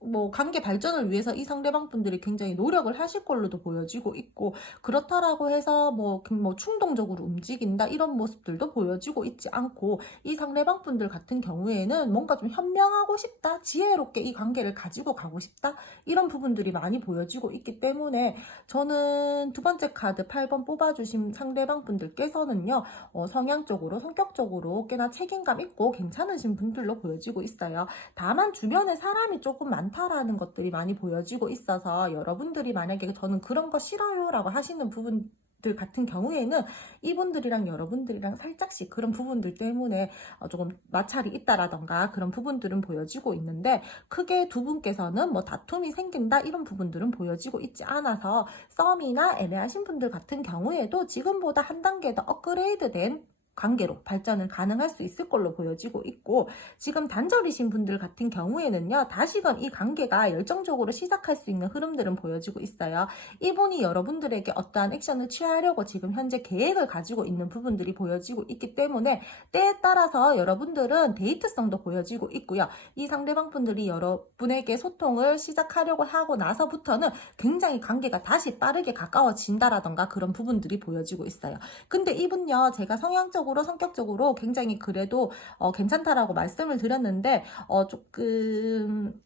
뭐 관계 발전을 위해서 이 상대방 분들이 굉장히 노력을 하실 걸로도 보여지고 있고, 그렇다라고 해서 뭐 충동적으로 움직인다 이런 모습들도 보여지고 있지 않고, 이 상대방 분들 같은 경우에는 뭔가 좀 현명하고 싶다, 지혜롭게 이 관계를 가지고 가고 싶다, 이런 부분들이 많이 보여지고 있기 때문에 저는 두 번째 카드 8번 뽑아주신 상대방 분들께서는요, 성향적으로 성격적으로 꽤나 책임감 있고 괜찮으신 분들로 보여지고 있어요. 다만 주변에 사람이 조금 많다라는 것들이 많이 보여지고 있어서, 여러분들이 만약에 저는 그런 거 싫어요 라고 하시는 부분들 같은 경우에는 이분들이랑 여러분들이랑 살짝씩 그런 부분들 때문에 조금 마찰이 있다라던가 그런 부분들은 보여지고 있는데, 크게 두 분께서는 뭐 다툼이 생긴다 이런 부분들은 보여지고 있지 않아서, 썸이나 애매하신 분들 같은 경우에도 지금보다 한 단계 더 업그레이드된 관계로 발전을 가능할 수 있을 걸로 보여지고 있고, 지금 단절이신 분들 같은 경우에는요, 다시금 이 관계가 열정적으로 시작할 수 있는 흐름들은 보여지고 있어요. 이분이 여러분들에게 어떠한 액션을 취하려고 지금 현재 계획을 가지고 있는 부분들이 보여지고 있기 때문에, 때에 따라서 여러분들은 데이트성도 보여지고 있고요. 이 상대방 분들이 여러분에게 소통을 시작하려고 하고 나서부터는 굉장히 관계가 다시 빠르게 가까워진다라던가 그런 부분들이 보여지고 있어요. 근데 이분요, 제가 성격적으로 굉장히 그래도 괜찮다라고 말씀을 드렸는데, 조금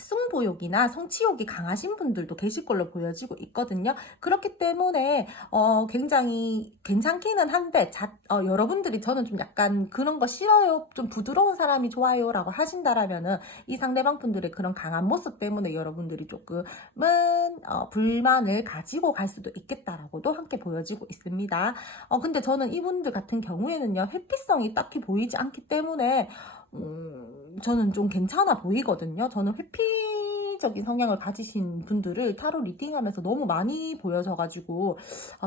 승부욕이나 성취욕이 강하신 분들도 계실 걸로 보여지고 있거든요. 그렇기 때문에 굉장히 괜찮기는 한데, 여러분들이 저는 좀 약간 그런 거 싫어요, 좀 부드러운 사람이 좋아요 라고 하신다라면은, 이 상대방 분들의 그런 강한 모습 때문에 여러분들이 조금은 불만을 가지고 갈 수도 있겠다라고도 함께 보여지고 있습니다. 근데 저는 이분들 같은 경우에는요, 회피성이 딱히 보이지 않기 때문에 저는 좀 괜찮아 보이거든요. 저는 회피적인 성향을 가지신 분들을 타로 리딩하면서 너무 많이 보여져가지고,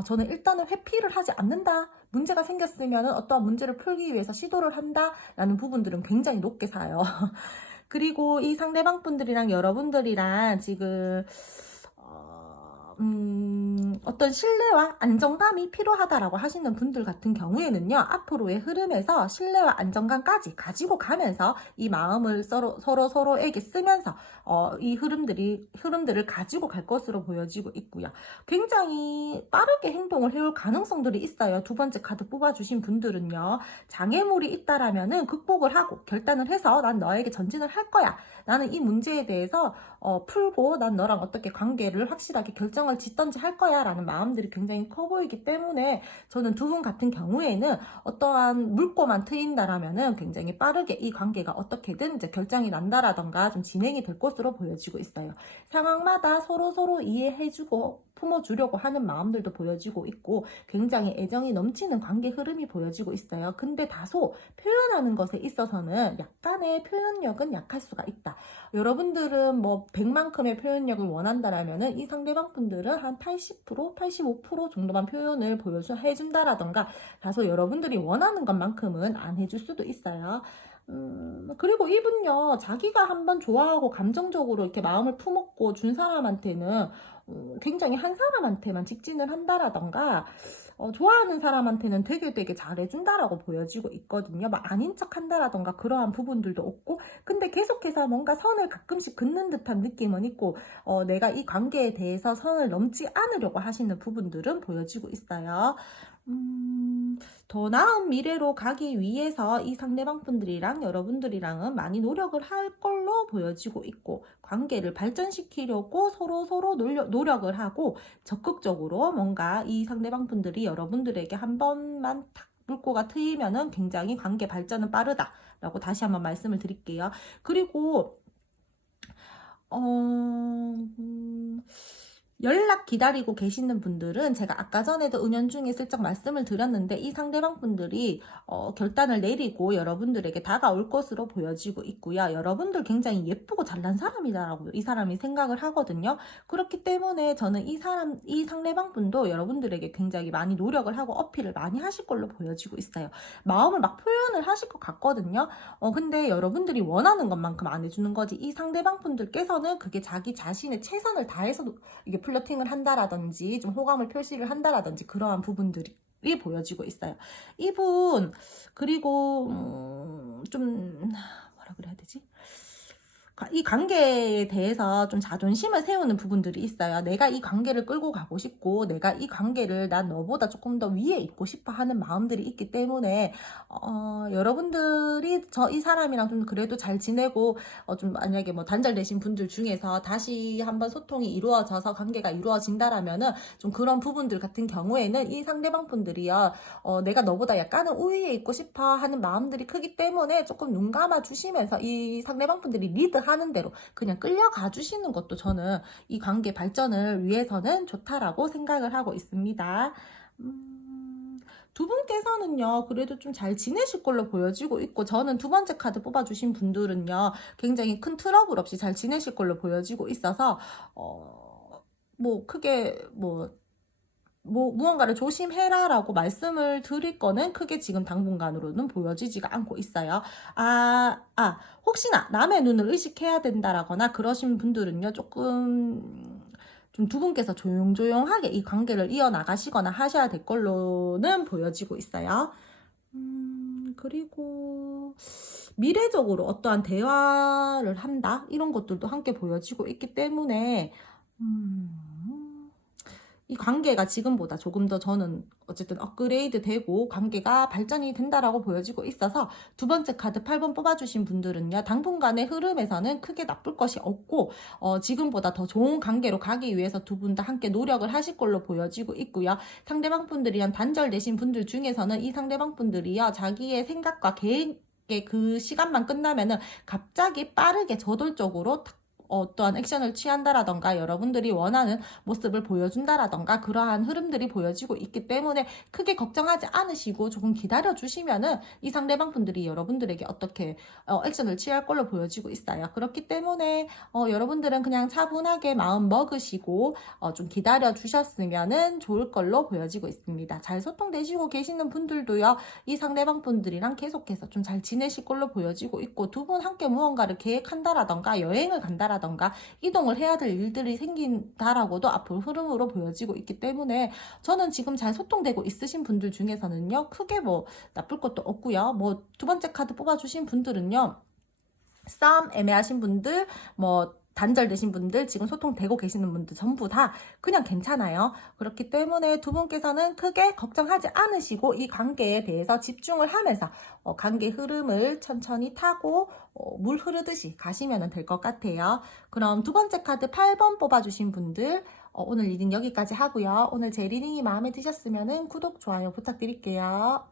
저는 일단은 회피를 하지 않는다, 문제가 생겼으면 어떠한 문제를 풀기 위해서 시도를 한다 라는 부분들은 굉장히 높게 사요. 그리고 이 상대방 분들이랑 여러분들이랑 지금 어떤 신뢰와 안정감이 필요하다라고 하시는 분들 같은 경우에는요, 앞으로의 흐름에서 신뢰와 안정감까지 가지고 가면서 이 마음을 서로에게 쓰면서 이 흐름들을 가지고 갈 것으로 보여지고 있고요. 굉장히 빠르게 행동을 해올 가능성들이 있어요. 두 번째 카드 뽑아주신 분들은요, 장애물이 있다라면은 극복을 하고 결단을 해서 난 너에게 전진을 할 거야, 나는 이 문제에 대해서 풀고 난 너랑 어떻게 관계를 확실하게 결정을 짓던지 할 거야 라는 마음들이 굉장히 커 보이기 때문에, 저는 두 분 같은 경우에는 어떠한 물꼬만 트인다라면은 굉장히 빠르게 이 관계가 어떻게든 이제 결정이 난다라던가 좀 진행이 될 것으로 보여지고 있어요. 상황마다 서로 이해해주고 품어주려고 하는 마음들도 보여지고 있고, 굉장히 애정이 넘치는 관계 흐름이 보여지고 있어요. 근데 다소 표현하는 것에 있어서는 약간의 표현력은 약할 수가 있다. 여러분들은 뭐 100만큼의 표현력을 원한다라면은 이 상대방 분들은 한 80%, 85% 정도만 표현을 해준다라던가, 다소 여러분들이 원하는 것만큼은 안 해줄 수도 있어요. 그리고 이분요, 자기가 한번 좋아하고 감정적으로 이렇게 마음을 품었고 준 사람한테는 굉장히 한 사람한테만 직진을 한다라던가, 좋아하는 사람한테는 되게 잘해준다라고 보여지고 있거든요. 막 아닌 척 한다라던가 그러한 부분들도 없고, 근데 계속해서 뭔가 선을 가끔씩 긋는 듯한 느낌은 있고, 내가 이 관계에 대해서 선을 넘지 않으려고 하시는 부분들은 보여지고 있어요. 더 나은 미래로 가기 위해서 이 상대방 분들이랑 여러분들이랑은 많이 노력을 할 걸로 보여지고 있고, 관계를 발전시키려고 서로 노력을 하고 적극적으로 뭔가 이 상대방 분들이 여러분들에게 한 번만 탁 물꼬가 트이면은 굉장히 관계 발전은 빠르다라고 다시 한번 말씀을 드릴게요. 그리고 연락 기다리고 계시는 분들은 제가 아까 전에도 은연중에 슬쩍 말씀을 드렸는데, 이 상대방 분들이 결단을 내리고 여러분들에게 다가올 것으로 보여지고 있고요. 여러분들 굉장히 예쁘고 잘난 사람이다라고 이 사람이 생각을 하거든요. 그렇기 때문에 저는 이 상대방 분도 여러분들에게 굉장히 많이 노력을 하고 어필을 많이 하실 걸로 보여지고 있어요. 마음을 막 표현을 하실 것 같거든요. 근데 여러분들이 원하는 것만큼 안 해주는 거지, 이 상대방 분들께서는 그게 자기 자신의 최선을 다해서 이게 플러팅을 한다라든지 좀 호감을 표시를 한다라든지 그러한 부분들이 보여지고 있어요. 이분 그리고 좀 뭐라 그래야 되지? 이 관계에 대해서 좀 자존심을 세우는 부분들이 있어요. 내가 이 관계를 끌고 가고 싶고, 내가 이 관계를 난 너보다 조금 더 위에 있고 싶어 하는 마음들이 있기 때문에, 여러분들이 이 사람이랑 좀 그래도 잘 지내고, 좀 만약에 뭐 단절되신 분들 중에서 다시 한번 소통이 이루어져서 관계가 이루어진다라면은, 좀 그런 부분들 같은 경우에는 이 상대방 분들이요, 내가 너보다 약간은 우위에 있고 싶어 하는 마음들이 크기 때문에 조금 눈 감아 주시면서 이 상대방 분들이 리드하는 대로 그냥 끌려가 주시는 것도 저는 이 관계 발전을 위해서는 좋다라고 생각을 하고 있습니다. 두 분께서는요, 그래도 좀 잘 지내실 걸로 보여지고 있고, 저는 두 번째 카드 뽑아주신 분들은요, 굉장히 큰 트러블 없이 잘 지내실 걸로 보여지고 있어서, 뭐, 크게, 무언가를 조심해라라고 말씀을 드릴 거는 크게 지금 당분간으로는 보여지지가 않고 있어요. 혹시나 남의 눈을 의식해야 된다라거나 그러신 분들은요, 조금 좀 두 분께서 조용조용하게 이 관계를 이어나가시거나 하셔야 될 걸로는 보여지고 있어요. 그리고 미래적으로 어떠한 대화를 한다? 이런 것들도 함께 보여지고 있기 때문에, 이 관계가 지금보다 조금 더 저는 어쨌든 업그레이드 되고 관계가 발전이 된다라고 보여지고 있어서 두 번째 카드 8번 뽑아주신 분들은요, 당분간의 흐름에서는 크게 나쁠 것이 없고, 지금보다 더 좋은 관계로 가기 위해서 두 분 다 함께 노력을 하실 걸로 보여지고 있고요. 상대방 분들이랑 단절되신 분들 중에서는 이 상대방 분들이요, 자기의 생각과 계획의 그 시간만 끝나면은 갑자기 빠르게 저돌적으로 어떠한 액션을 취한다라던가 여러분들이 원하는 모습을 보여준다라던가 그러한 흐름들이 보여지고 있기 때문에 크게 걱정하지 않으시고 조금 기다려 주시면은 이 상대방 분들이 여러분들에게 어떻게 액션을 취할 걸로 보여지고 있어요. 그렇기 때문에 여러분들은 그냥 차분하게 마음 먹으시고 좀 기다려 주셨으면은 좋을 걸로 보여지고 있습니다. 잘 소통되시고 계시는 분들도요, 이 상대방 분들이랑 계속해서 좀 잘 지내실 걸로 보여지고 있고, 두 분 함께 무언가를 계획한다라던가 여행을 간다라던가 이동을 해야 될 일들이 생긴다라고도 앞으로 흐름으로 보여지고 있기 때문에, 저는 지금 잘 소통되고 있으신 분들 중에서는요, 크게 뭐 나쁠 것도 없고요. 뭐 두 번째 카드 뽑아주신 분들은요, 싸움 애매하신 분들, 뭐 단절되신 분들, 지금 소통되고 계시는 분들 전부 다 그냥 괜찮아요. 그렇기 때문에 두 분께서는 크게 걱정하지 않으시고 이 관계에 대해서 집중을 하면서 관계 흐름을 천천히 타고 물 흐르듯이 가시면 될 것 같아요. 그럼 두 번째 카드 8번 뽑아주신 분들, 오늘 리딩 여기까지 하고요. 오늘 제 리딩이 마음에 드셨으면 구독, 좋아요 부탁드릴게요.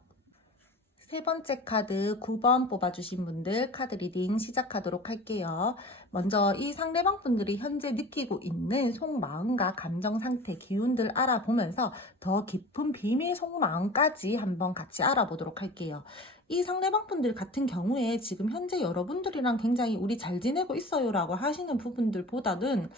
세 번째 카드 9번 뽑아주신 분들 카드 리딩 시작하도록 할게요. 먼저 이 상대방 분들이 현재 느끼고 있는 속마음과 감정 상태, 기운들 알아보면서 더 깊은 비밀 속마음까지 한번 같이 알아보도록 할게요. 이 상대방 분들 같은 경우에 지금 현재 여러분들이랑 굉장히 우리 잘 지내고 있어요 라고 하시는 부분들보다는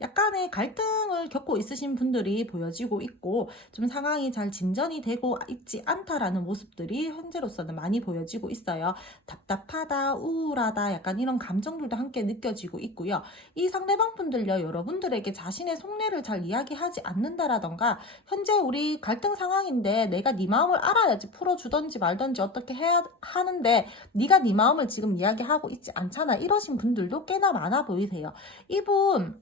약간의 갈등을 겪고 있으신 분들이 보여지고 있고, 좀 상황이 잘 진전이 되고 있지 않다라는 모습들이 현재로서는 많이 보여지고 있어요. 답답하다, 우울하다, 약간 이런 감정들도 함께 느껴지고 있고요. 이 상대방 분들요, 여러분들에게 자신의 속내를 잘 이야기하지 않는다라던가, 현재 우리 갈등 상황인데 내가 네 마음을 알아야지 풀어주던지 말던지 어떻게 해야 하는데 네가 네 마음을 지금 이야기하고 있지 않잖아, 이러신 분들도 꽤나 많아 보이세요. 이분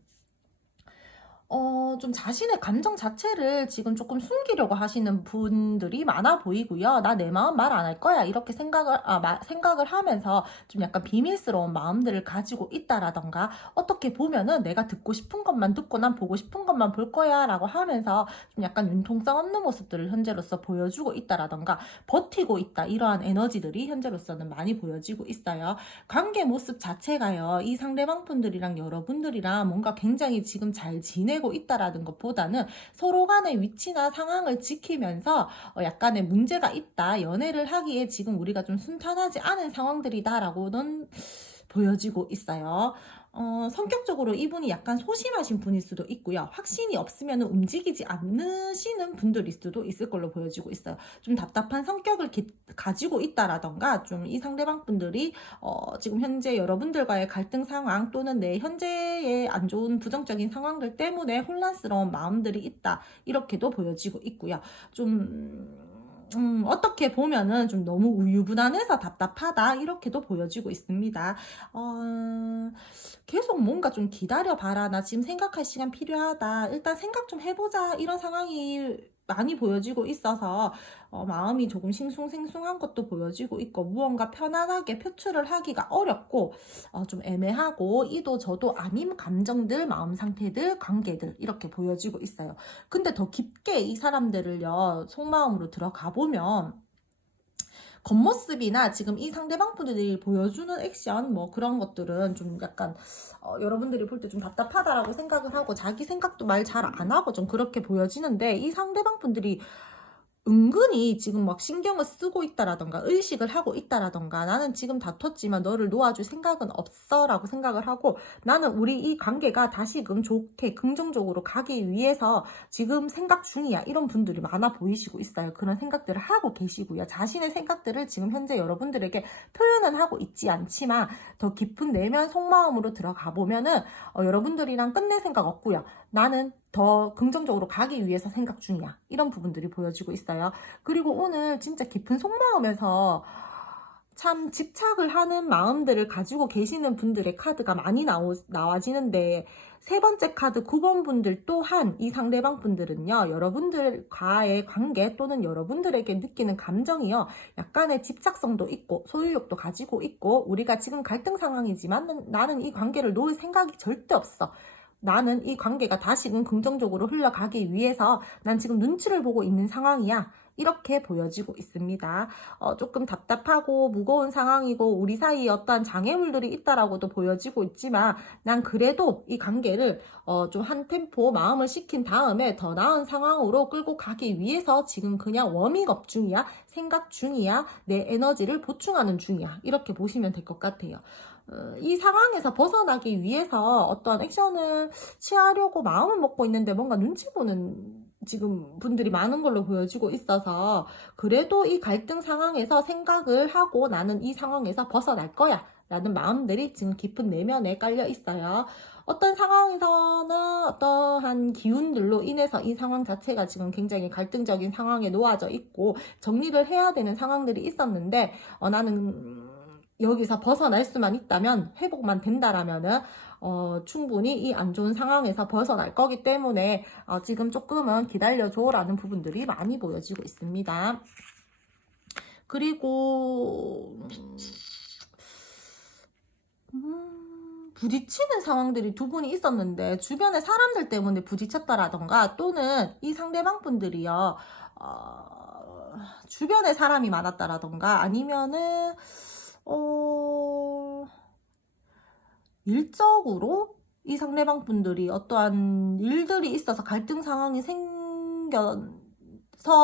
좀 자신의 감정 자체를 지금 조금 숨기려고 하시는 분들이 많아 보이고요. 나 내 마음 말 안 할 거야, 이렇게 생각을 하면서 좀 약간 비밀스러운 마음들을 가지고 있다라던가, 어떻게 보면은 내가 듣고 싶은 것만 듣고 난 보고 싶은 것만 볼 거야 라고 하면서 좀 약간 융통성 없는 모습들을 현재로서 보여주고 있다라던가 버티고 있다, 이러한 에너지들이 현재로서는 많이 보여지고 있어요. 관계 모습 자체가요, 이 상대방 분들이랑 여러분들이랑 뭔가 굉장히 지금 잘 지내고 있다라는 것보다는 서로 간의 위치나 상황을 지키면서 약간의 문제가 있다, 연애를 하기에 지금 우리가 좀 순탄하지 않은 상황들이다라고는 보여지고 있어요. 성격적으로 이분이 약간 소심하신 분일 수도 있고요. 확신이 없으면 움직이지 않으시는 분들일 수도 있을 걸로 보여지고 있어요. 좀 답답한 성격을 가지고 있다라던가, 좀 이 상대방 분들이 지금 현재 여러분들과의 갈등 상황 또는 내 현재의 안 좋은 부정적인 상황들 때문에 혼란스러운 마음들이 있다, 이렇게도 보여지고 있고요. 좀 어떻게 보면은 좀 너무 우유부단해서 답답하다 이렇게도 보여지고 있습니다. 계속 뭔가 좀 기다려봐라, 나 지금 생각할 시간 필요하다, 일단 생각 좀 해보자, 이런 상황이 많이 보여지고 있어서 마음이 조금 싱숭생숭한 것도 보여지고 있고, 무언가 편안하게 표출을 하기가 어렵고 좀 애매하고, 이도 저도 아닌 감정들, 마음 상태들, 관계들 이렇게 보여지고 있어요. 근데 더 깊게 이 사람들을요, 속마음으로 들어가 보면 겉모습이나 지금 이 상대방 분들이 보여주는 액션 뭐 그런 것들은 좀 약간 여러분들이 볼 때 좀 답답하다라고 생각을 하고 자기 생각도 말 잘 안 하고 좀 그렇게 보여지는데, 이 상대방 분들이 은근히 지금 막 신경을 쓰고 있다라던가 의식을 하고 있다라던가, 나는 지금 다퉜지만 너를 놓아줄 생각은 없어 라고 생각을 하고, 나는 우리 이 관계가 다시금 좋게 긍정적으로 가기 위해서 지금 생각 중이야, 이런 분들이 많아 보이시고 있어요. 그런 생각들을 하고 계시고요. 자신의 생각들을 지금 현재 여러분들에게 표현은 하고 있지 않지만 더 깊은 내면 속마음으로 들어가 보면은 여러분들이랑 끝낼 생각 없고요, 나는 더 긍정적으로 가기 위해서 생각 중이야, 이런 부분들이 보여지고 있어요. 그리고 오늘 진짜 깊은 속마음에서 참 집착을 하는 마음들을 가지고 계시는 분들의 카드가 많이 나와지는데, 세 번째 카드 9번 분들 또한 이 상대방 분들은요, 여러분들과의 관계 또는 여러분들에게 느끼는 감정이요, 약간의 집착성도 있고 소유욕도 가지고 있고, 우리가 지금 갈등 상황이지만 나는 이 관계를 놓을 생각이 절대 없어, 나는 이 관계가 다시금 긍정적으로 흘러가기 위해서 난 지금 눈치를 보고 있는 상황이야, 이렇게 보여지고 있습니다. 조금 답답하고 무거운 상황이고 우리 사이에 어떠한 장애물들이 있다라고도 보여지고 있지만, 난 그래도 이 관계를 좀 한 템포 마음을 식힌 다음에 더 나은 상황으로 끌고 가기 위해서 지금 그냥 워밍업 중이야, 생각 중이야, 내 에너지를 보충하는 중이야, 이렇게 보시면 될 것 같아요. 이 상황에서 벗어나기 위해서 어떤 액션을 취하려고 마음을 먹고 있는데 뭔가 눈치 보는 지금 분들이 많은 걸로 보여지고 있어서, 그래도 이 갈등 상황에서 생각을 하고 나는 이 상황에서 벗어날 거야 라는 마음들이 지금 깊은 내면에 깔려 있어요. 어떤 상황에서는 어떠한 기운들로 인해서 이 상황 자체가 지금 굉장히 갈등적인 상황에 놓아져 있고 정리를 해야 되는 상황들이 있었는데, 나는 여기서 벗어날 수만 있다면, 회복만 된다라면은 충분히 이 안 좋은 상황에서 벗어날 거기 때문에 지금 조금은 기다려줘 라는 부분들이 많이 보여지고 있습니다. 그리고 부딪히는 상황들이 두 분이 있었는데, 주변의 사람들 때문에 부딪혔다라던가, 또는 이 상대방 분들이요, 주변에 사람이 많았다라던가, 아니면은 일적으로 이 상대방 분들이 어떠한 일들이 있어서 갈등 상황이 생겨서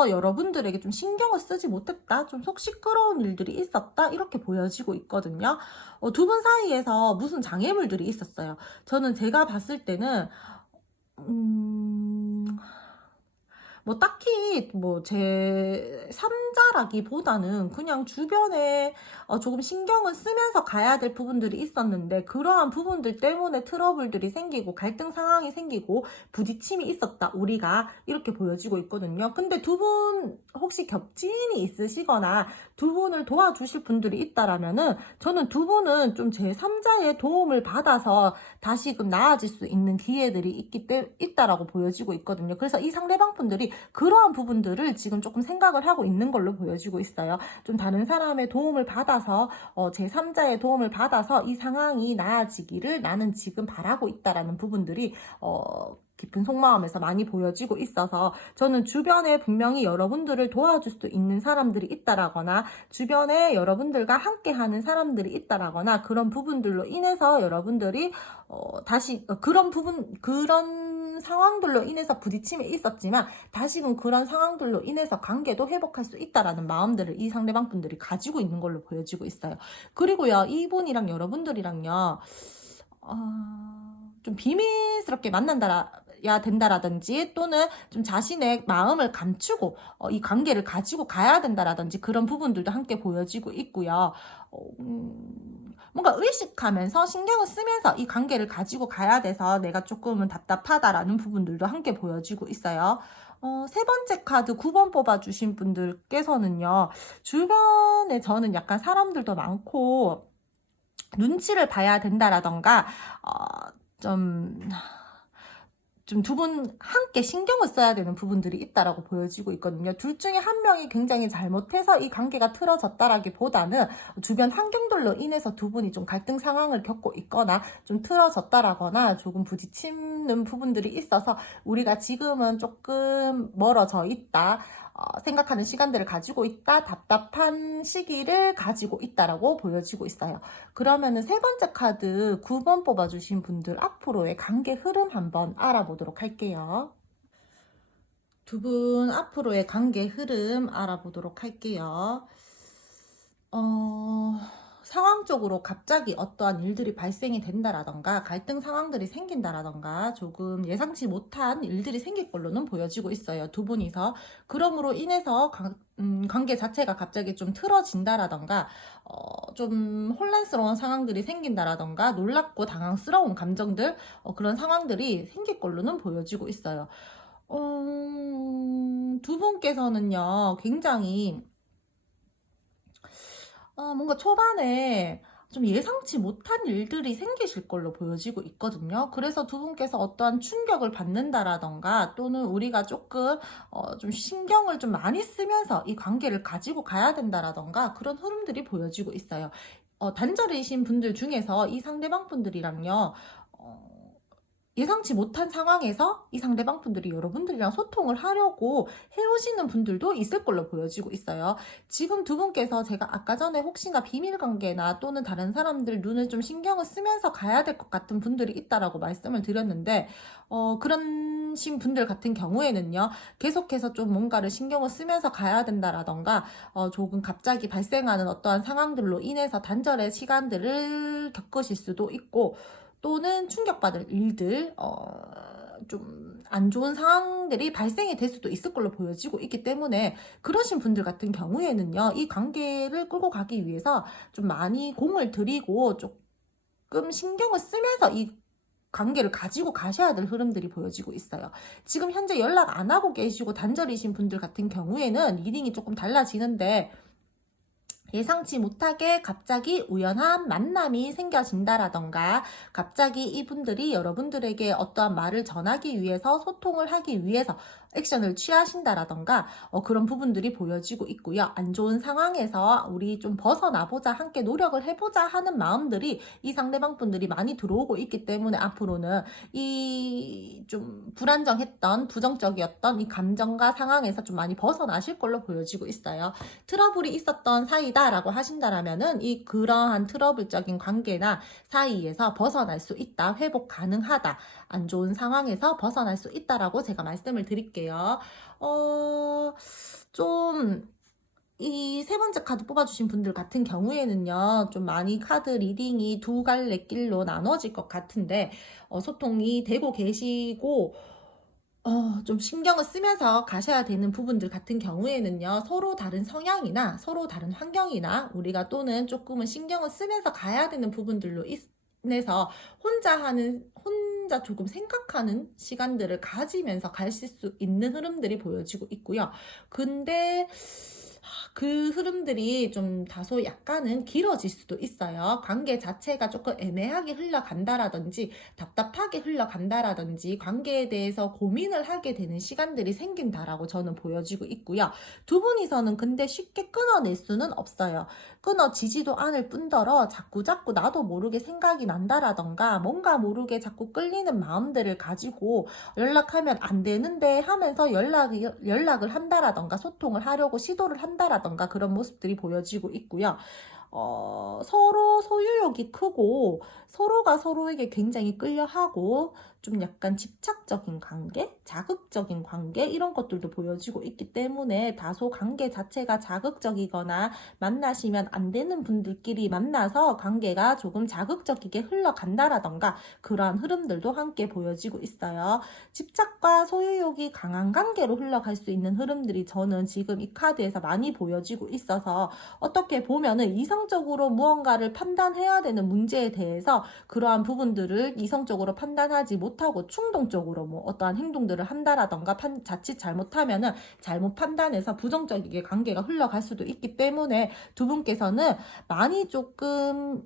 여러분들에게 좀 신경을 쓰지 못했다, 좀 속 시끄러운 일들이 있었다, 이렇게 보여지고 있거든요. 두 분 사이에서 무슨 장애물들이 있었어요. 저는 제가 봤을 때는 뭐 딱히 뭐 제 3자라기보다는 그냥 주변에 조금 신경을 쓰면서 가야 될 부분들이 있었는데, 그러한 부분들 때문에 트러블들이 생기고 갈등 상황이 생기고 부딪힘이 있었다, 우리가, 이렇게 보여지고 있거든요. 근데 두 분 혹시 겹친이 있으시거나 두 분을 도와주실 분들이 있다라면은, 저는 두 분은 좀 제3자의 도움을 받아서 다시금 나아질 수 있는 기회들이 있다라고 보여지고 있거든요. 그래서 이 상대방 분들이 그러한 부분들을 지금 조금 생각을 하고 있는 걸로 보여지고 있어요. 좀 다른 사람의 도움을 받아서 제3자의 도움을 받아서 이 상황이 나아지기를 나는 지금 바라고 있다라는 부분들이 깊은 속마음에서 많이 보여지고 있어서, 저는 주변에 분명히 여러분들을 도와줄 수 있는 사람들이 있다라거나, 주변에 여러분들과 함께하는 사람들이 있다라거나, 그런 부분들로 인해서 여러분들이 다시 그런 상황들로 인해서 부딪힘이 있었지만 다시금 그런 상황들로 인해서 관계도 회복할 수 있다라는 마음들을 이 상대방 분들이 가지고 있는 걸로 보여지고 있어요. 그리고요, 이분이랑 여러분들이랑요, 좀 비밀스럽게 만난다야 된다라든지, 또는 좀 자신의 마음을 감추고 이 관계를 가지고 가야 된다라든지, 그런 부분들도 함께 보여지고 있고요. 뭔가 의식하면서 신경을 쓰면서 이 관계를 가지고 가야 돼서 내가 조금은 답답하다라는 부분들도 함께 보여지고 있어요. 세 번째 카드 9번 뽑아주신 분들께서는요, 주변에 저는 약간 사람들도 많고, 눈치를 봐야 된다라던가, 좀, 두 분 함께 신경을 써야 되는 부분들이 있다라고 보여지고 있거든요. 둘 중에 한 명이 굉장히 잘못해서 이 관계가 틀어졌다라기보다는 주변 환경들로 인해서 두 분이 좀 갈등 상황을 겪고 있거나 좀 틀어졌다라거나 조금 부딪히는 부분들이 있어서 우리가 지금은 조금 멀어져 있다. 생각하는 시간들을 가지고 있다, 답답한 시기를 가지고 있다라고 보여지고 있어요. 그러면은 세 번째 카드 9번 뽑아주신 분들 앞으로의 관계 흐름 한번 알아보도록 할게요. 두 분 앞으로의 관계 흐름 알아보도록 할게요. 상황적으로 갑자기 어떠한 일들이 발생이 된다라던가 갈등 상황들이 생긴다라던가 조금 예상치 못한 일들이 생길 걸로는 보여지고 있어요. 두 분이서. 그럼으로 인해서 관계 자체가 갑자기 좀 틀어진다라던가 좀 혼란스러운 상황들이 생긴다라던가 놀랍고 당황스러운 감정들 그런 상황들이 생길 걸로는 보여지고 있어요. 두 분께서는요 굉장히 뭔가 초반에 좀 예상치 못한 일들이 생기실 걸로 보여지고 있거든요. 그래서 두 분께서 어떠한 충격을 받는다라던가 또는 우리가 조금 좀 신경을 좀 많이 쓰면서 이 관계를 가지고 가야 된다라던가 그런 흐름들이 보여지고 있어요. 단절이신 분들 중에서 이 상대방 분들이랑요. 어, 예상치 못한 상황에서 이 상대방 분들이 여러분들이랑 소통을 하려고 해오시는 분들도 있을 걸로 보여지고 있어요. 지금 두 분께서 제가 아까 전에 혹시나 비밀관계나 또는 다른 사람들 눈을 좀 신경을 쓰면서 가야 될 것 같은 분들이 있다라고 말씀을 드렸는데 그런 신 분들 같은 경우에는요. 계속해서 좀 뭔가를 신경을 쓰면서 가야 된다라던가 조금 갑자기 발생하는 어떠한 상황들로 인해서 단절의 시간들을 겪으실 수도 있고 또는 충격받을 일들, 좀 안 좋은 상황들이 발생이 될 수도 있을 걸로 보여지고 있기 때문에 그러신 분들 같은 경우에는요, 이 관계를 끌고 가기 위해서 좀 많이 공을 들이고 조금 신경을 쓰면서 이 관계를 가지고 가셔야 될 흐름들이 보여지고 있어요. 지금 현재 연락 안 하고 계시고 단절이신 분들 같은 경우에는 리딩이 조금 달라지는데 예상치 못하게 갑자기 우연한 만남이 생겨진다라던가 갑자기 이분들이 여러분들에게 어떠한 말을 전하기 위해서 소통을 하기 위해서 액션을 취하신다라던가 그런 부분들이 보여지고 있고요. 안 좋은 상황에서 우리 좀 벗어나보자 함께 노력을 해보자 하는 마음들이 이 상대방 분들이 많이 들어오고 있기 때문에 앞으로는 이 좀 불안정했던 부정적이었던 이 감정과 상황에서 좀 많이 벗어나실 걸로 보여지고 있어요. 트러블이 있었던 사이다라고 하신다라면은 이 그러한 트러블적인 관계나 사이에서 벗어날 수 있다, 회복 가능하다, 안 좋은 상황에서 벗어날 수 있다라고 제가 말씀을 드릴게요. 좀 이 세 번째 카드 뽑아주신 분들 같은 경우에는요, 좀 많이 카드 리딩이 두 갈래 길로 나눠질 것 같은데, 소통이 되고 계시고, 좀 신경을 쓰면서 가셔야 되는 부분들 같은 경우에는요, 서로 다른 성향이나 서로 다른 환경이나 우리가 또는 조금은 신경을 쓰면서 가야 되는 부분들로 인해서 혼자 조금 생각하는 시간들을 가지면서 가실 수 있는 흐름들이 보여지고 있고요. 근데 그 흐름들이 좀 다소 약간은 길어질 수도 있어요. 관계 자체가 조금 애매하게 흘러간다라든지 답답하게 흘러간다라든지 관계에 대해서 고민을 하게 되는 시간들이 생긴다라고 저는 보여지고 있고요. 두 분이서는 근데 쉽게 끊어낼 수는 없어요. 끊어지지도 않을 뿐더러 자꾸자꾸 나도 모르게 생각이 난다라던가 뭔가 모르게 자꾸 끌리는 마음들을 가지고 연락하면 안 되는데 하면서 연락을 한다라던가 소통을 하려고 시도를 한다라던가 그런 모습들이 보여지고 있고요. 서로 소유욕이 크고 서로가 서로에게 굉장히 끌려하고 좀 약간 집착적인 관계, 자극적인 관계 이런 것들도 보여지고 있기 때문에 다소 관계 자체가 자극적이거나 만나시면 안 되는 분들끼리 만나서 관계가 조금 자극적이게 흘러간다라던가 그러한 흐름들도 함께 보여지고 있어요. 집착과 소유욕이 강한 관계로 흘러갈 수 있는 흐름들이 저는 지금 이 카드에서 많이 보여지고 있어서 어떻게 보면은 이성적으로 무언가를 판단해야 되는 문제에 대해서 그러한 부분들을 이성적으로 판단하지 못하고 충동적으로 뭐 어떠한 행동들을 한다라던가 자칫 잘못하면은 잘못 판단해서 부정적이게 관계가 흘러갈 수도 있기 때문에 두 분께서는 많이 조금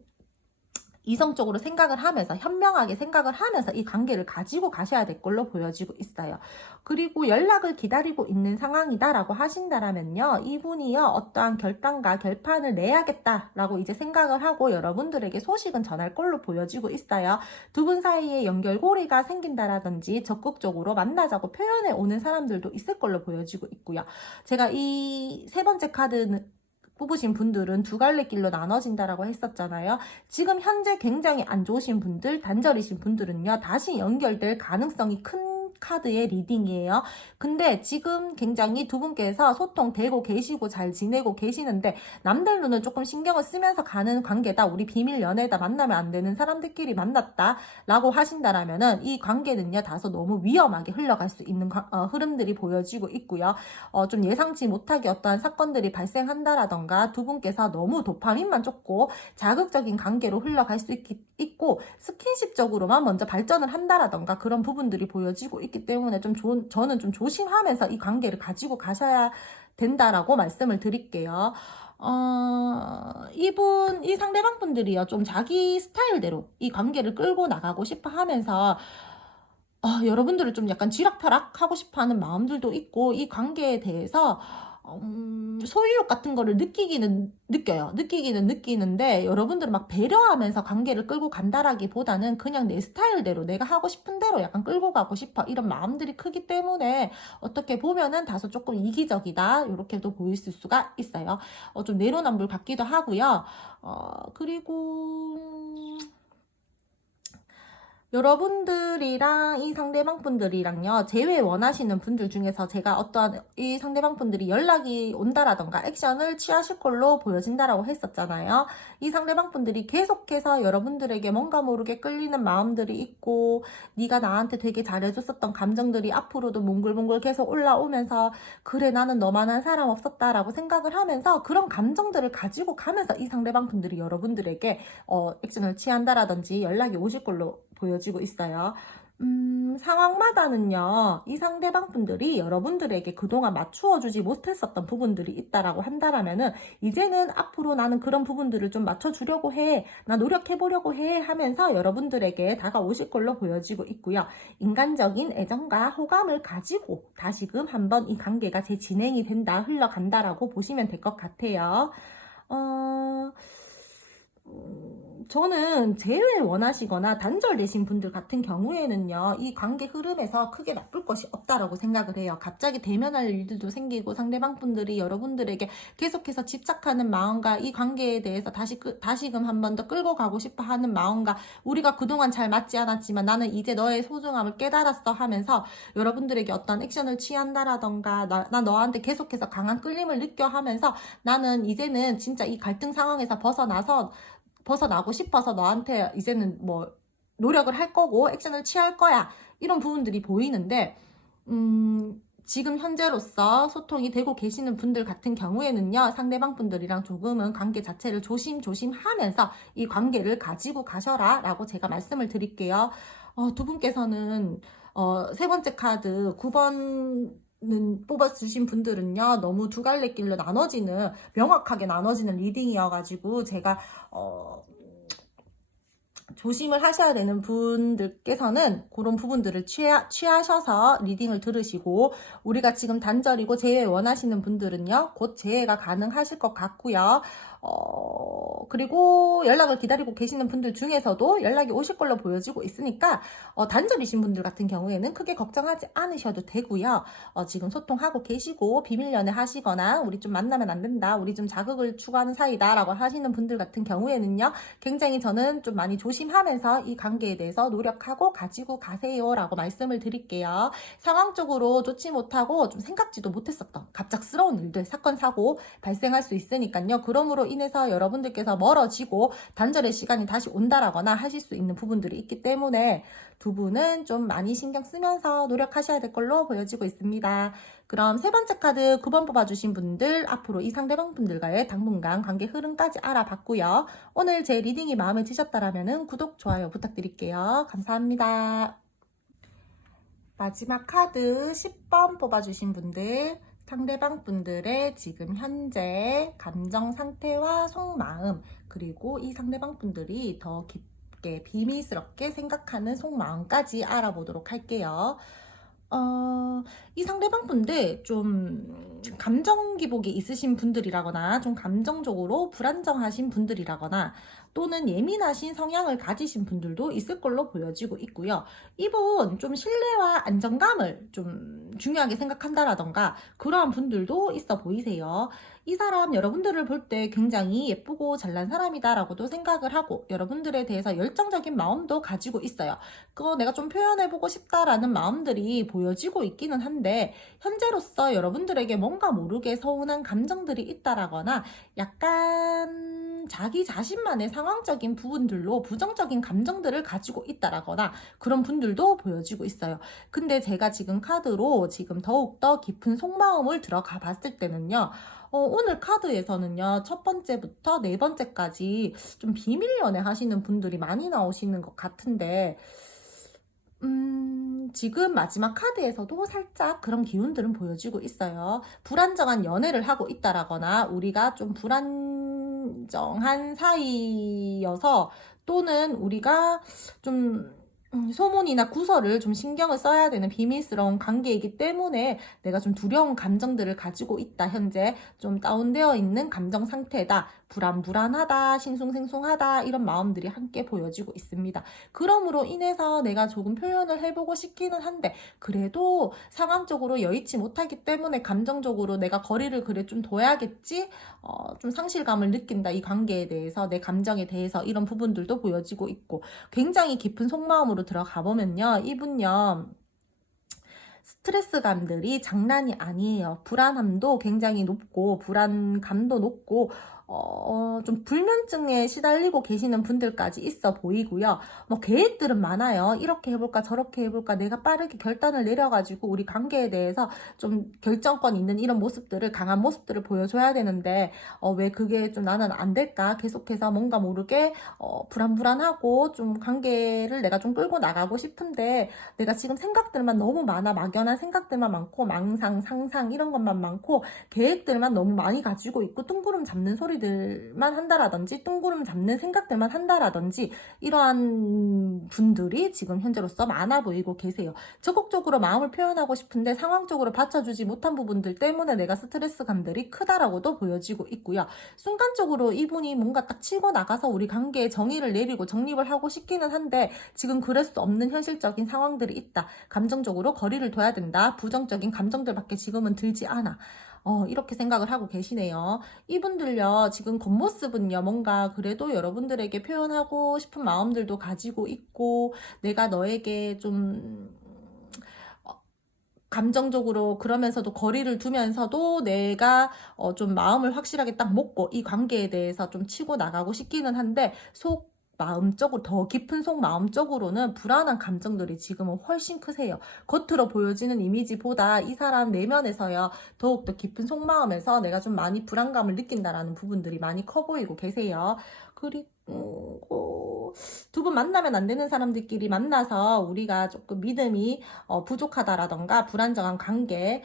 이성적으로 생각을 하면서 현명하게 생각을 하면서 이 관계를 가지고 가셔야 될 걸로 보여지고 있어요. 그리고 연락을 기다리고 있는 상황이다라고 하신다라면요. 이분이요. 어떠한 결단과 결판을 내야겠다라고 이제 생각을 하고 여러분들에게 소식은 전할 걸로 보여지고 있어요. 두 분 사이에 연결고리가 생긴다라든지 적극적으로 만나자고 표현해 오는 사람들도 있을 걸로 보여지고 있고요. 제가 이 세 번째 카드는 뽑으신 분들은 두 갈래 길로 나눠진다라고 했었잖아요. 지금 현재 굉장히 안 좋으신 분들, 단절이신 분들은요. 다시 연결될 가능성이 큰 카드의 리딩이에요. 근데 지금 굉장히 두 분께서 소통되고 계시고 잘 지내고 계시는데 남들 눈을 조금 신경을 쓰면서 가는 관계다. 우리 비밀 연애다. 만나면 안 되는 사람들끼리 만났다. 라고 하신다라면은 이 관계는요. 다소 너무 위험하게 흘러갈 수 있는 흐름들이 보여지고 있고요. 좀 예상치 못하게 어떠한 사건들이 발생한다라던가 두 분께서 너무 도파민만 쫓고 자극적인 관계로 흘러갈 수 있고 스킨십적으로만 먼저 발전을 한다라던가 그런 부분들이 보여지고 있기 때문에 저는 좀 조심하면서 이 관계를 가지고 가셔야 된다라고 말씀을 드릴게요. 이 상대방 분들이요, 좀 자기 스타일대로 이 관계를 끌고 나가고 싶어 하면서, 여러분들을 좀 약간 쥐락펴락 하고 싶어 하는 마음들도 있고, 이 관계에 대해서, 소유욕 같은 거를 느끼기는 느끼는데, 여러분들은 막 배려하면서 관계를 끌고 간다라기보다는 그냥 내 스타일대로, 내가 하고 싶은 대로 약간 끌고 가고 싶어. 이런 마음들이 크기 때문에, 어떻게 보면은 다소 조금 이기적이다. 이렇게도 보일 수가 있어요. 좀 내로남불 같기도 하고요. 그리고, 여러분들이랑 이 상대방 분들이랑요, 재회 원하시는 분들 중에서 제가 어떠한 이 상대방 분들이 연락이 온다라던가 액션을 취하실 걸로 보여진다라고 했었잖아요. 이 상대방 분들이 계속해서 여러분들에게 뭔가 모르게 끌리는 마음들이 있고, 네가 나한테 되게 잘해줬었던 감정들이 앞으로도 몽글몽글 계속 올라오면서, 그래, 나는 너만한 사람 없었다라고 생각을 하면서 그런 감정들을 가지고 가면서 이 상대방 분들이 여러분들에게 액션을 취한다라든지 연락이 오실 걸로 보여지고 있어요. 상황마다는요, 이 상대방 분들이 여러분들에게 그동안 맞추어주지 못했었던 부분들이 있다라고 한다라면은, 이제는 앞으로 나는 그런 부분들을 좀 맞춰주려고 해, 나 노력해보려고 해 하면서 여러분들에게 다가오실 걸로 보여지고 있고요. 인간적인 애정과 호감을 가지고 다시금 한번 이 관계가 재진행이 된다, 흘러간다라고 보시면 될 것 같아요. 저는 재회 원하시거나 단절되신 분들 같은 경우에는요, 이 관계 흐름에서 크게 나쁠 것이 없다라고 생각을 해요. 갑자기 대면할 일들도 생기고 상대방 분들이 여러분들에게 계속해서 집착하는 마음과 이 관계에 대해서 다시금 한 번 더 끌고 가고 싶어 하는 마음과 우리가 그동안 잘 맞지 않았지만 나는 이제 너의 소중함을 깨달았어 하면서 여러분들에게 어떤 액션을 취한다라던가 나 너한테 계속해서 강한 끌림을 느껴 하면서 나는 이제는 진짜 이 갈등 상황에서 벗어나고 싶어서 너한테 이제는 뭐 노력을 할 거고 액션을 취할 거야. 이런 부분들이 보이는데, 지금 현재로서 소통이 되고 계시는 분들 같은 경우에는요, 상대방 분들이랑 조금은 관계 자체를 조심조심 하면서 이 관계를 가지고 가셔라 라고 제가 말씀을 드릴게요. 두 분께서는 세 번째 카드 9번 뽑아주신 분들은요, 너무 두 갈래 길로 명확하게 나눠지는 리딩이어가지고, 제가, 조심을 하셔야 되는 분들께서는 그런 부분들을 취하셔서 리딩을 들으시고, 우리가 지금 단절이고 재회 원하시는 분들은요, 곧 재회가 가능하실 것 같고요. 그리고 연락을 기다리고 계시는 분들 중에서도 연락이 오실 걸로 보여지고 있으니까 단절이신 분들 같은 경우에는 크게 걱정하지 않으셔도 되고요. 지금 소통하고 계시고 비밀 연애 하시거나 우리 좀 만나면 안 된다, 우리 좀 자극을 추구하는 사이다 라고 하시는 분들 같은 경우에는요, 굉장히 저는 좀 많이 조심하면서 이 관계에 대해서 노력하고 가지고 가세요 라고 말씀을 드릴게요. 상황적으로 좋지 못하고 좀 생각지도 못했었던 갑작스러운 일들, 사건, 사고 발생할 수 있으니까요. 그러므로 인해서 여러분들께서 멀어지고 단절의 시간이 다시 온다라거나 하실 수 있는 부분들이 있기 때문에 두 분은 좀 많이 신경 쓰면서 노력하셔야 될 걸로 보여지고 있습니다. 그럼 세 번째 카드 9번 뽑아주신 분들, 앞으로 이 상대방 분들과의 당분간 관계 흐름까지 알아봤고요. 오늘 제 리딩이 마음에 드셨다면 구독, 좋아요 부탁드릴게요. 감사합니다. 마지막 카드 10번 뽑아주신 분들, 상대방 분들의 지금 현재 감정 상태와 속마음, 그리고 이 상대방 분들이 더 깊게 비밀스럽게 생각하는 속마음까지 알아보도록 할게요. 이 상대방 분들 좀 감정 기복이 있으신 분들이라거나 좀 감정적으로 불안정하신 분들이라거나 또는 예민하신 성향을 가지신 분들도 있을 걸로 보여지고 있고요. 이분 좀 신뢰와 안정감을 좀 중요하게 생각한다라던가 그러한 분들도 있어 보이세요. 이 사람 여러분들을 볼 때 굉장히 예쁘고 잘난 사람이다라고도 생각을 하고 여러분들에 대해서 열정적인 마음도 가지고 있어요. 그거 내가 좀 표현해보고 싶다라는 마음들이 보여지고 있기는 한데 현재로서 여러분들에게 뭔가 모르게 서운한 감정들이 있다라거나 약간 자기 자신만의 상황적인 부분들로 부정적인 감정들을 가지고 있다라거나 그런 분들도 보여지고 있어요. 근데 제가 지금 카드로 지금 더욱더 깊은 속마음을 들어가 봤을 때는요, 오늘 카드에서는요, 첫 번째부터 네 번째까지 좀 비밀 연애 하시는 분들이 많이 나오시는 것 같은데, 지금 마지막 카드에서도 살짝 그런 기운들은 보여지고 있어요. 불안정한 연애를 하고 있다라거나 우리가 좀 불안정한 사이여서 또는 우리가 좀 소문이나 구설을 좀 신경을 써야 되는 비밀스러운 관계이기 때문에 내가 좀 두려운 감정들을 가지고 있다. 현재 좀 다운되어 있는 감정 상태다. 불안하다, 싱숭생숭하다 이런 마음들이 함께 보여지고 있습니다. 그러므로 인해서 내가 조금 표현을 해보고 싶기는 한데 그래도 상황적으로 여의치 못하기 때문에 감정적으로 내가 거리를 그래 좀 둬야겠지, 좀 상실감을 느낀다. 이 관계에 대해서, 내 감정에 대해서 이런 부분들도 보여지고 있고 굉장히 깊은 속마음으로 들어가 보면요, 이분요 스트레스감들이 장난이 아니에요. 불안함도 굉장히 높고 불안감도 높고 좀 불면증에 시달리고 계시는 분들까지 있어 보이고요. 뭐 계획들은 많아요. 이렇게 해볼까 저렇게 해볼까 내가 빠르게 결단을 내려가지고 우리 관계에 대해서 좀 결정권 있는 이런 모습들을, 강한 모습들을 보여줘야 되는데 왜 그게 좀 나는 안 될까, 계속해서 뭔가 모르게 불안하고 좀 관계를 내가 좀 끌고 나가고 싶은데 내가 지금 생각들만 너무 많아, 막연한 생각들만 많고 망상, 상상 이런 것만 많고 계획들만 너무 많이 가지고 있고 뜬구름 잡는 소리들만 한다라든지 뜬구름 잡는 생각들만 한다라든지 이러한 분들이 지금 현재로서 많아 보이고 계세요. 적극적으로 마음을 표현하고 싶은데 상황적으로 받쳐주지 못한 부분들 때문에 내가 스트레스감들이 크다라고도 보여지고 있고요. 순간적으로 이분이 뭔가 딱 치고 나가서 우리 관계에 정의를 내리고 정립을 하고 싶기는 한데 지금 그럴 수 없는 현실적인 상황들이 있다. 감정적으로 거리를 둬야 된다. 부정적인 감정들밖에 지금은 들지 않아. 이렇게 생각을 하고 계시네요. 이분들요, 지금 겉모습은요, 뭔가 그래도 여러분들에게 표현하고 싶은 마음들도 가지고 있고, 내가 너에게 좀, 감정적으로 그러면서도 거리를 두면서도 내가 좀 마음을 확실하게 딱 먹고 이 관계에 대해서 좀 치고 나가고 싶기는 한데, 마음적으로, 더 깊은 속 마음적으로는 불안한 감정들이 지금은 훨씬 크세요. 겉으로 보여지는 이미지보다 이 사람 내면에서요, 더욱더 깊은 속마음에서 내가 좀 많이 불안감을 느낀다라는 부분들이 많이 커 보이고 계세요. 그리고 두 분 만나면 안 되는 사람들끼리 만나서 우리가 조금 믿음이 부족하다라던가 불안정한 관계,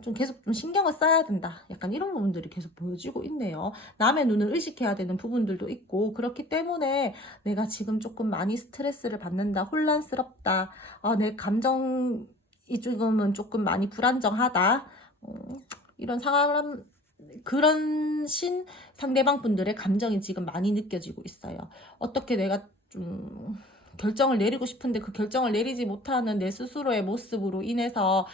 좀 계속 좀 신경을 써야 된다. 약간 이런 부분들이 계속 보여지고 있네요. 남의 눈을 의식해야 되는 부분들도 있고 그렇기 때문에 내가 지금 조금 많이 스트레스를 받는다, 혼란스럽다, 내 감정이 지금은 조금 많이 불안정하다, 이런 상황 그런 상대방 분들의 감정이 지금 많이 느껴지고 있어요. 어떻게 내가 좀 결정을 내리고 싶은데 그 결정을 내리지 못하는 내 스스로의 모습으로 인해서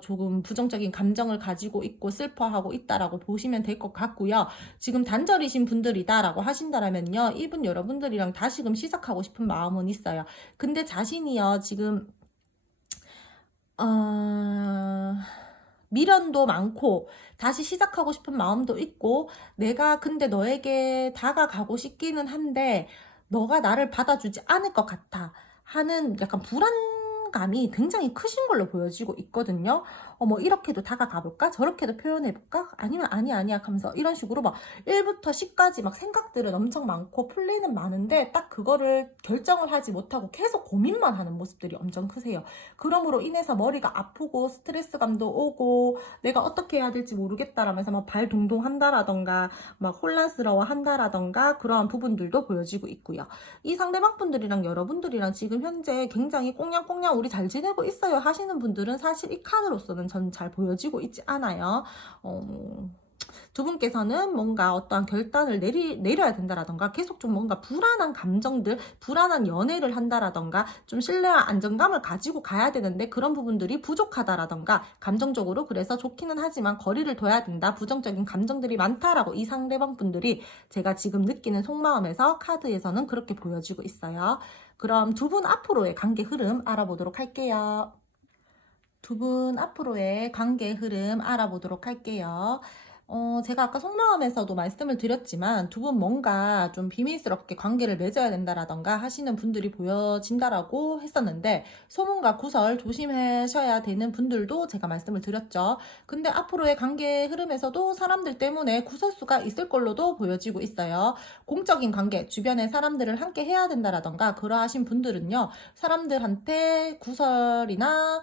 조금 부정적인 감정을 가지고 있고 슬퍼하고 있다라고 보시면 될 것 같고요. 지금 단절이신 분들이다라고 하신다면요, 이분 여러분들이랑 다시금 시작하고 싶은 마음은 있어요. 근데 자신이요, 지금 미련도 많고 다시 시작하고 싶은 마음도 있고, 내가 근데 너에게 다가가고 싶기는 한데 너가 나를 받아주지 않을 것 같아 하는 약간 불안감이 굉장히 크신 걸로 보여지고 있거든요. 뭐 이렇게도 다가가볼까? 저렇게도 표현해볼까? 아니면 아니야 하면서 이런 식으로 막 1부터 10까지 막 생각들은 엄청 많고 플랜은 많은데 딱 그거를 결정을 하지 못하고 계속 고민만 하는 모습들이 엄청 크세요. 그러므로 인해서 머리가 아프고 스트레스감도 오고 내가 어떻게 해야 될지 모르겠다라면서 막 발 동동 한다라던가 막 혼란스러워 한다라던가 그러한 부분들도 보여지고 있고요. 이 상대방 분들이랑 여러분들이랑 지금 현재 굉장히 꽁냥꽁냥 우리 잘 지내고 있어요 하시는 분들은 사실 이 카드로서는 저는 잘 보여지고 있지 않아요. 두 분께서는 뭔가 어떠한 결단을 내려야 된다라던가 계속 좀 뭔가 불안한 감정들, 불안한 연애를 한다라던가 좀 신뢰와 안정감을 가지고 가야 되는데 그런 부분들이 부족하다라던가 감정적으로 그래서 좋기는 하지만 거리를 둬야 된다, 부정적인 감정들이 많다라고 이 상대방 분들이 제가 지금 느끼는 속마음에서 카드에서는 그렇게 보여지고 있어요. 그럼 두 분 앞으로의 관계 흐름 알아보도록 할게요. 두 분 앞으로의 관계 흐름 알아보도록 할게요. 제가 아까 속마음에서도 말씀을 드렸지만 두 분 뭔가 좀 비밀스럽게 관계를 맺어야 된다라던가 하시는 분들이 보여진다라고 했었는데 소문과 구설 조심하셔야 되는 분들도 제가 말씀을 드렸죠. 근데 앞으로의 관계 흐름에서도 사람들 때문에 구설수가 있을 걸로도 보여지고 있어요. 공적인 관계, 주변의 사람들을 함께 해야 된다라던가 그러하신 분들은요, 사람들한테 구설이나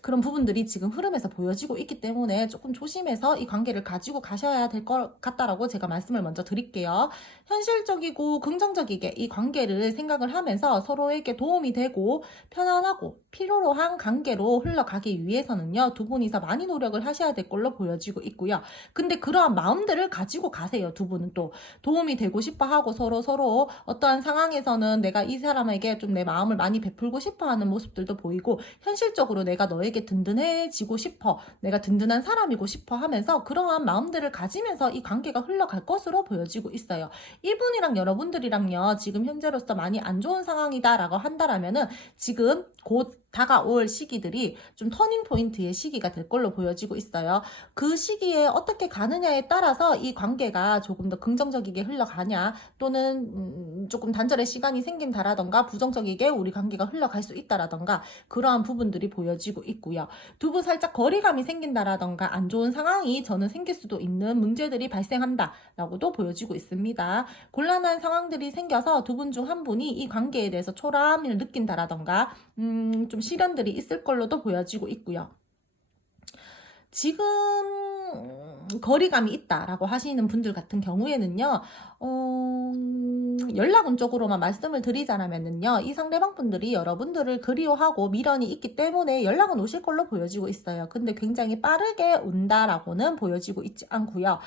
그런 부분들이 지금 흐름에서 보여지고 있기 때문에 조금 조심해서 이 관계를 가지고 가셔야 될 것 같다라고 제가 말씀을 먼저 드릴게요. 현실적이고 긍정적이게 이 관계를 생각을 하면서 서로에게 도움이 되고 편안하고 필요로 한 관계로 흘러가기 위해서는요, 두 분이서 많이 노력을 하셔야 될 걸로 보여지고 있고요. 근데 그러한 마음들을 가지고 가세요. 두 분은 또 도움이 되고 싶어 하고 서로 어떠한 상황에서는 내가 이 사람에게 좀 내 마음을 많이 베풀고 싶어 하는 모습들도 보이고, 현실적으로 내가 너에게 든든해지고 싶어, 내가 든든한 사람이고 싶어 하면서 그러한 마음들을 가지면서 이 관계가 흘러갈 것으로 보여지고 있어요. 이분이랑 여러분들이랑요, 지금 현재로서 많이 안 좋은 상황이다라고 한다라면은 지금 곧 다가올 시기들이 좀 터닝 포인트의 시기가 될 걸로 보여지고 있어요. 그 시기에 어떻게 가느냐에 따라서 이 관계가 조금 더 긍정적이게 흘러가냐, 또는 조금 단절의 시간이 생긴다라던가 부정적이게 우리 관계가 흘러갈 수 있다라던가 그러한 부분들이 보여지고 있고요. 두 분 살짝 거리감이 생긴다라던가 안 좋은 상황이 저는 생길 수도 있는 문제들이 발생한다라고도 보여지고 있습니다. 곤란한 상황들이 생겨서 두 분 중 한 분이 이 관계에 대해서 초라함을 느낀다라던가 좀 시련들이 있을 걸로도 보여지고 있고요. 지금 거리감이 있다라고 하시는 분들 같은 경우에는요, 연락운 쪽으로만 말씀을 드리자면은요, 이 상대방 분들이 여러분들을 그리워하고 미련이 있기 때문에 연락은 오실 걸로 보여지고 있어요. 근데 굉장히 빠르게 온다라고는 보여지고 있지 않고요.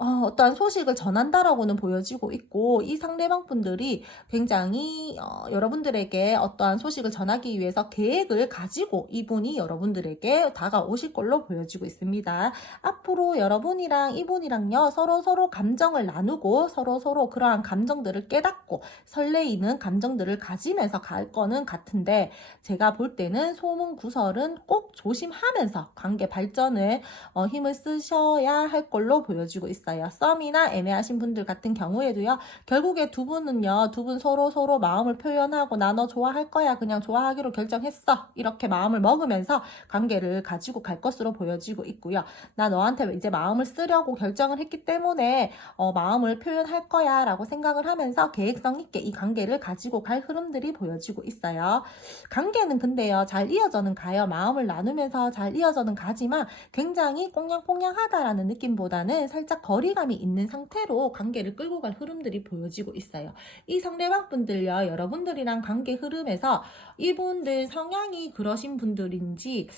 어떠한 소식을 전한다라고는 보여지고 있고, 이 상대방 분들이 굉장히 여러분들에게 어떠한 소식을 전하기 위해서 계획을 가지고 이분이 여러분들에게 다가오실 걸로 보여지고 있습니다. 앞으로 여러분이랑 이분이랑요, 서로 감정을 나누고 서로 그러한 감정들을 깨닫고 설레이는 감정들을 가지면서 갈 거는 같은데, 제가 볼 때는 소문 구설은 꼭 조심하면서 관계 발전에 힘을 쓰셔야 할 걸로 보여지고 있어요. 썸이나 애매하신 분들 같은 경우에도요, 결국에 두 분은요, 두 분 서로 마음을 표현하고 나 너 좋아할 거야, 그냥 좋아하기로 결정했어, 이렇게 마음을 먹으면서 관계를 가지고 갈 것으로 보여지고 있고요. 나 너한테 이제 마음을 쓰려고 결정을 했기 때문에 마음을 표현할 거야 라고 생각을 하면서 계획성 있게 이 관계를 가지고 갈 흐름들이 보여지고 있어요. 관계는 근데요, 잘 이어져는 가요. 마음을 나누면서 잘 이어져는 가지만 굉장히 꽁냥꽁냥하다라는 느낌보다는 살짝 거리감이 있는 상태로 관계를 끌고 갈 흐름들이 보여지고 있어요. 이 상대방 분들요, 여러분들이랑 관계 흐름에서 이분들 성향이 그러신 분들인지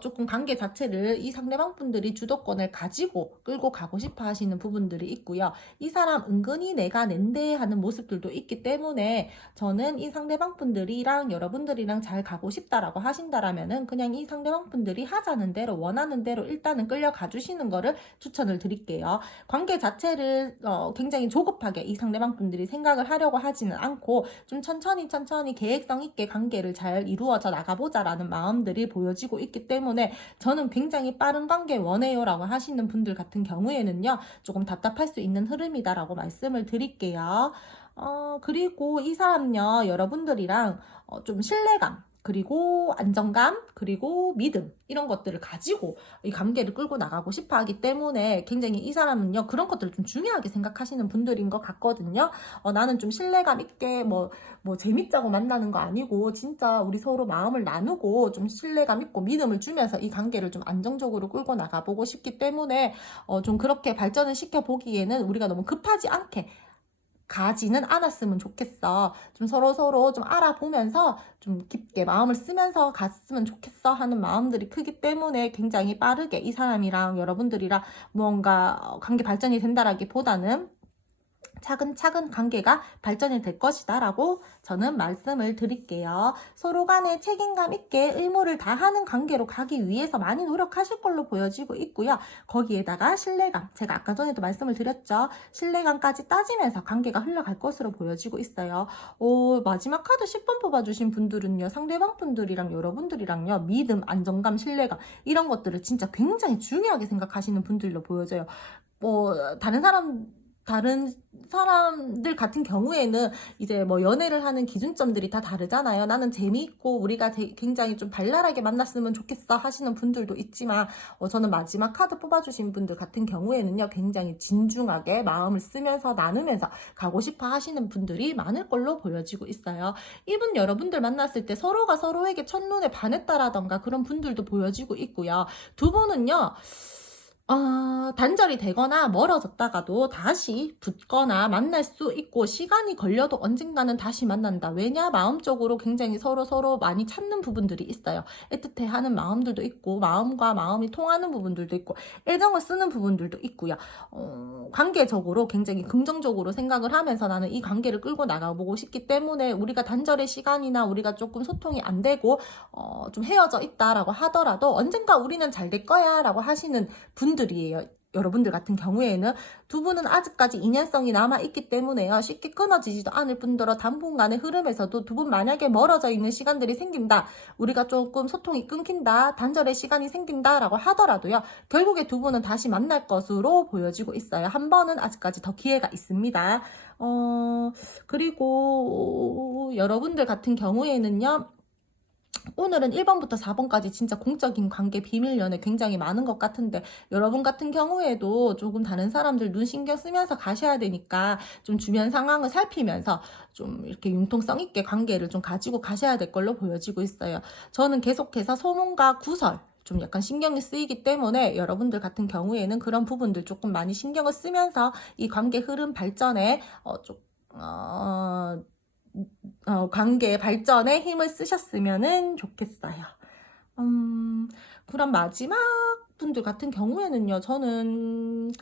조금 관계 자체를 이 상대방 분들이 주도권을 가지고 끌고 가고 싶어 하시는 부분들이 있고요. 이 사람 은근히 내가 낸데 하는 모습들도 있기 때문에 저는 이 상대방 분들이랑 여러분들이랑 잘 가고 싶다라고 하신다라면은 그냥 이 상대방 분들이 하자는 대로 원하는 대로 일단은 끌려가 주시는 거를 추천을 드릴게요. 관계 자체를 굉장히 조급하게 이 상대방 분들이 생각을 하려고 하지는 않고 좀 천천히 계획성 있게 관계를 잘 이루어져 나가보자라는 마음들이 보여지고 있기 때문에 저는 굉장히 빠른 관계 원해요라고 하시는 분들 같은 경우에는요, 조금 답답할 수 있는 흐름이다라고 말씀을 드릴게요. 그리고 이 사람요, 여러분들이랑 좀 신뢰감, 그리고 안정감, 그리고 믿음, 이런 것들을 가지고 이 관계를 끌고 나가고 싶어 하기 때문에 굉장히 이 사람은요, 그런 것들을 좀 중요하게 생각하시는 분들인 것 같거든요. 나는 좀 신뢰감 있게 뭐 재밌자고 만나는 거 아니고 진짜 우리 서로 마음을 나누고 좀 신뢰감 있고 믿음을 주면서 이 관계를 좀 안정적으로 끌고 나가보고 싶기 때문에 좀 그렇게 발전을 시켜보기에는 우리가 너무 급하지 않게 가지는 않았으면 좋겠어. 좀 서로 좀 알아보면서 좀 깊게 마음을 쓰면서 갔으면 좋겠어 하는 마음들이 크기 때문에 굉장히 빠르게 이 사람이랑 여러분들이랑 뭔가 관계 발전이 된다라기보다는 차근차근 관계가 발전이 될 것이다 라고 저는 말씀을 드릴게요. 서로 간에 책임감 있게 의무를 다하는 관계로 가기 위해서 많이 노력하실 걸로 보여지고 있고요. 거기에다가 신뢰감, 제가 아까 전에도 말씀을 드렸죠. 신뢰감까지 따지면서 관계가 흘러갈 것으로 보여지고 있어요. 마지막 카드 10번 뽑아주신 분들은요, 상대방 분들이랑 여러분들이랑요, 믿음, 안정감, 신뢰감 이런 것들을 진짜 굉장히 중요하게 생각하시는 분들로 보여져요. 다른 사람들 같은 경우에는 이제 뭐 연애를 하는 기준점들이 다 다르잖아요. 나는 재미있고 우리가 굉장히 좀 발랄하게 만났으면 좋겠어 하시는 분들도 있지만 저는 마지막 카드 뽑아주신 분들 같은 경우에는요, 굉장히 진중하게 마음을 쓰면서 나누면서 가고 싶어 하시는 분들이 많을 걸로 보여지고 있어요. 이분 여러분들 만났을 때 서로가 서로에게 첫눈에 반했다라던가 그런 분들도 보여지고 있고요. 두 분은요, 단절이 되거나 멀어졌다가도 다시 붙거나 만날 수 있고, 시간이 걸려도 언젠가는 다시 만난다. 왜냐? 마음적으로 굉장히 서로 많이 찾는 부분들이 있어요. 애틋해 하는 마음들도 있고, 마음과 마음이 통하는 부분들도 있고, 애정을 쓰는 부분들도 있고요. 관계적으로 굉장히 긍정적으로 생각을 하면서 나는 이 관계를 끌고 나가보고 싶기 때문에 우리가 단절의 시간이나 우리가 조금 소통이 안 되고 좀 헤어져 있다라고 하더라도 언젠가 우리는 잘 될 거야 라고 하시는 분들이에요. 여러분들 같은 경우에는 두 분은 아직까지 인연성이 남아있기 때문에요, 쉽게 끊어지지도 않을 뿐더러 당분간의 흐름에서도 두 분 만약에 멀어져 있는 시간들이 생긴다, 우리가 조금 소통이 끊긴다, 단절의 시간이 생긴다 라고 하더라도요, 결국에 두 분은 다시 만날 것으로 보여지고 있어요. 한 번은 아직까지 더 기회가 있습니다. 그리고 여러분들 같은 경우에는요, 오늘은 1번부터 4번까지 진짜 공적인 관계, 비밀 연애 굉장히 많은 것 같은데, 여러분 같은 경우에도 조금 다른 사람들 눈 신경 쓰면서 가셔야 되니까 좀 주변 상황을 살피면서 좀 이렇게 융통성 있게 관계를 좀 가지고 가셔야 될 걸로 보여지고 있어요. 저는 계속해서 소문과 구설 좀 약간 신경이 쓰이기 때문에 여러분들 같은 경우에는 그런 부분들 조금 많이 신경을 쓰면서 이 관계 흐름 발전에 관계 발전에 힘을 쓰셨으면 좋겠어요. 그럼 마지막 분들 같은 경우에는요, 저는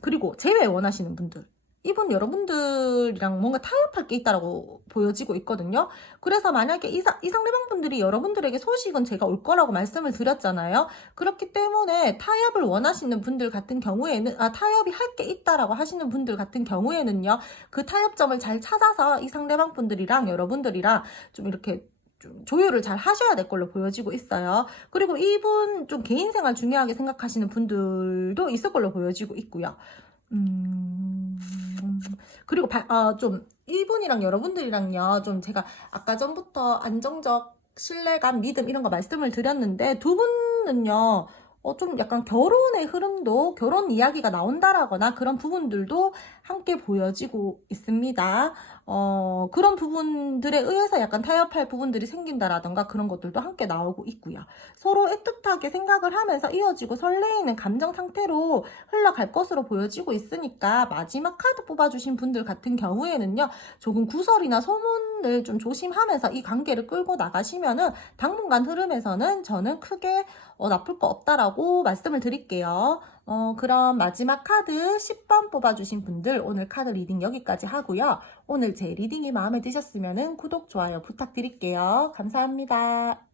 그리고 재회 원하시는 분들, 이분 여러분들이랑 뭔가 타협할 게 있다라고 보여지고 있거든요. 그래서 만약에 이 상대방 분들이 여러분들에게 소식은 제가 올 거라고 말씀을 드렸잖아요. 그렇기 때문에 타협을 원하시는 분들 같은 경우에는, 타협이 할 게 있다라고 하시는 분들 같은 경우에는요, 그 타협점을 잘 찾아서 이 상대방 분들이랑 여러분들이랑 좀 이렇게 좀 조율을 잘 하셔야 될 걸로 보여지고 있어요. 그리고 이분 좀 개인생활 중요하게 생각하시는 분들도 있을 걸로 보여지고 있고요. 그리고 좀 이분이랑 여러분들이랑요, 좀 제가 아까 전부터 안정적 신뢰감, 믿음 이런 거 말씀을 드렸는데, 두 분은요 좀 약간 결혼의 흐름도, 결혼 이야기가 나온다라거나 그런 부분들도 함께 보여지고 있습니다. 그런 부분들에 의해서 약간 타협할 부분들이 생긴다라던가 그런 것들도 함께 나오고 있고요. 서로 애틋하게 생각을 하면서 이어지고 설레이는 감정 상태로 흘러갈 것으로 보여지고 있으니까 마지막 카드 뽑아주신 분들 같은 경우에는요, 조금 구설이나 소문을 좀 조심하면서 이 관계를 끌고 나가시면은 당분간 흐름에서는 저는 크게 나쁠 거 없다라고 말씀을 드릴게요. 그럼 마지막 카드 10번 뽑아주신 분들 오늘 카드 리딩 여기까지 하고요. 오늘 제 리딩이 마음에 드셨으면 구독, 좋아요 부탁드릴게요. 감사합니다.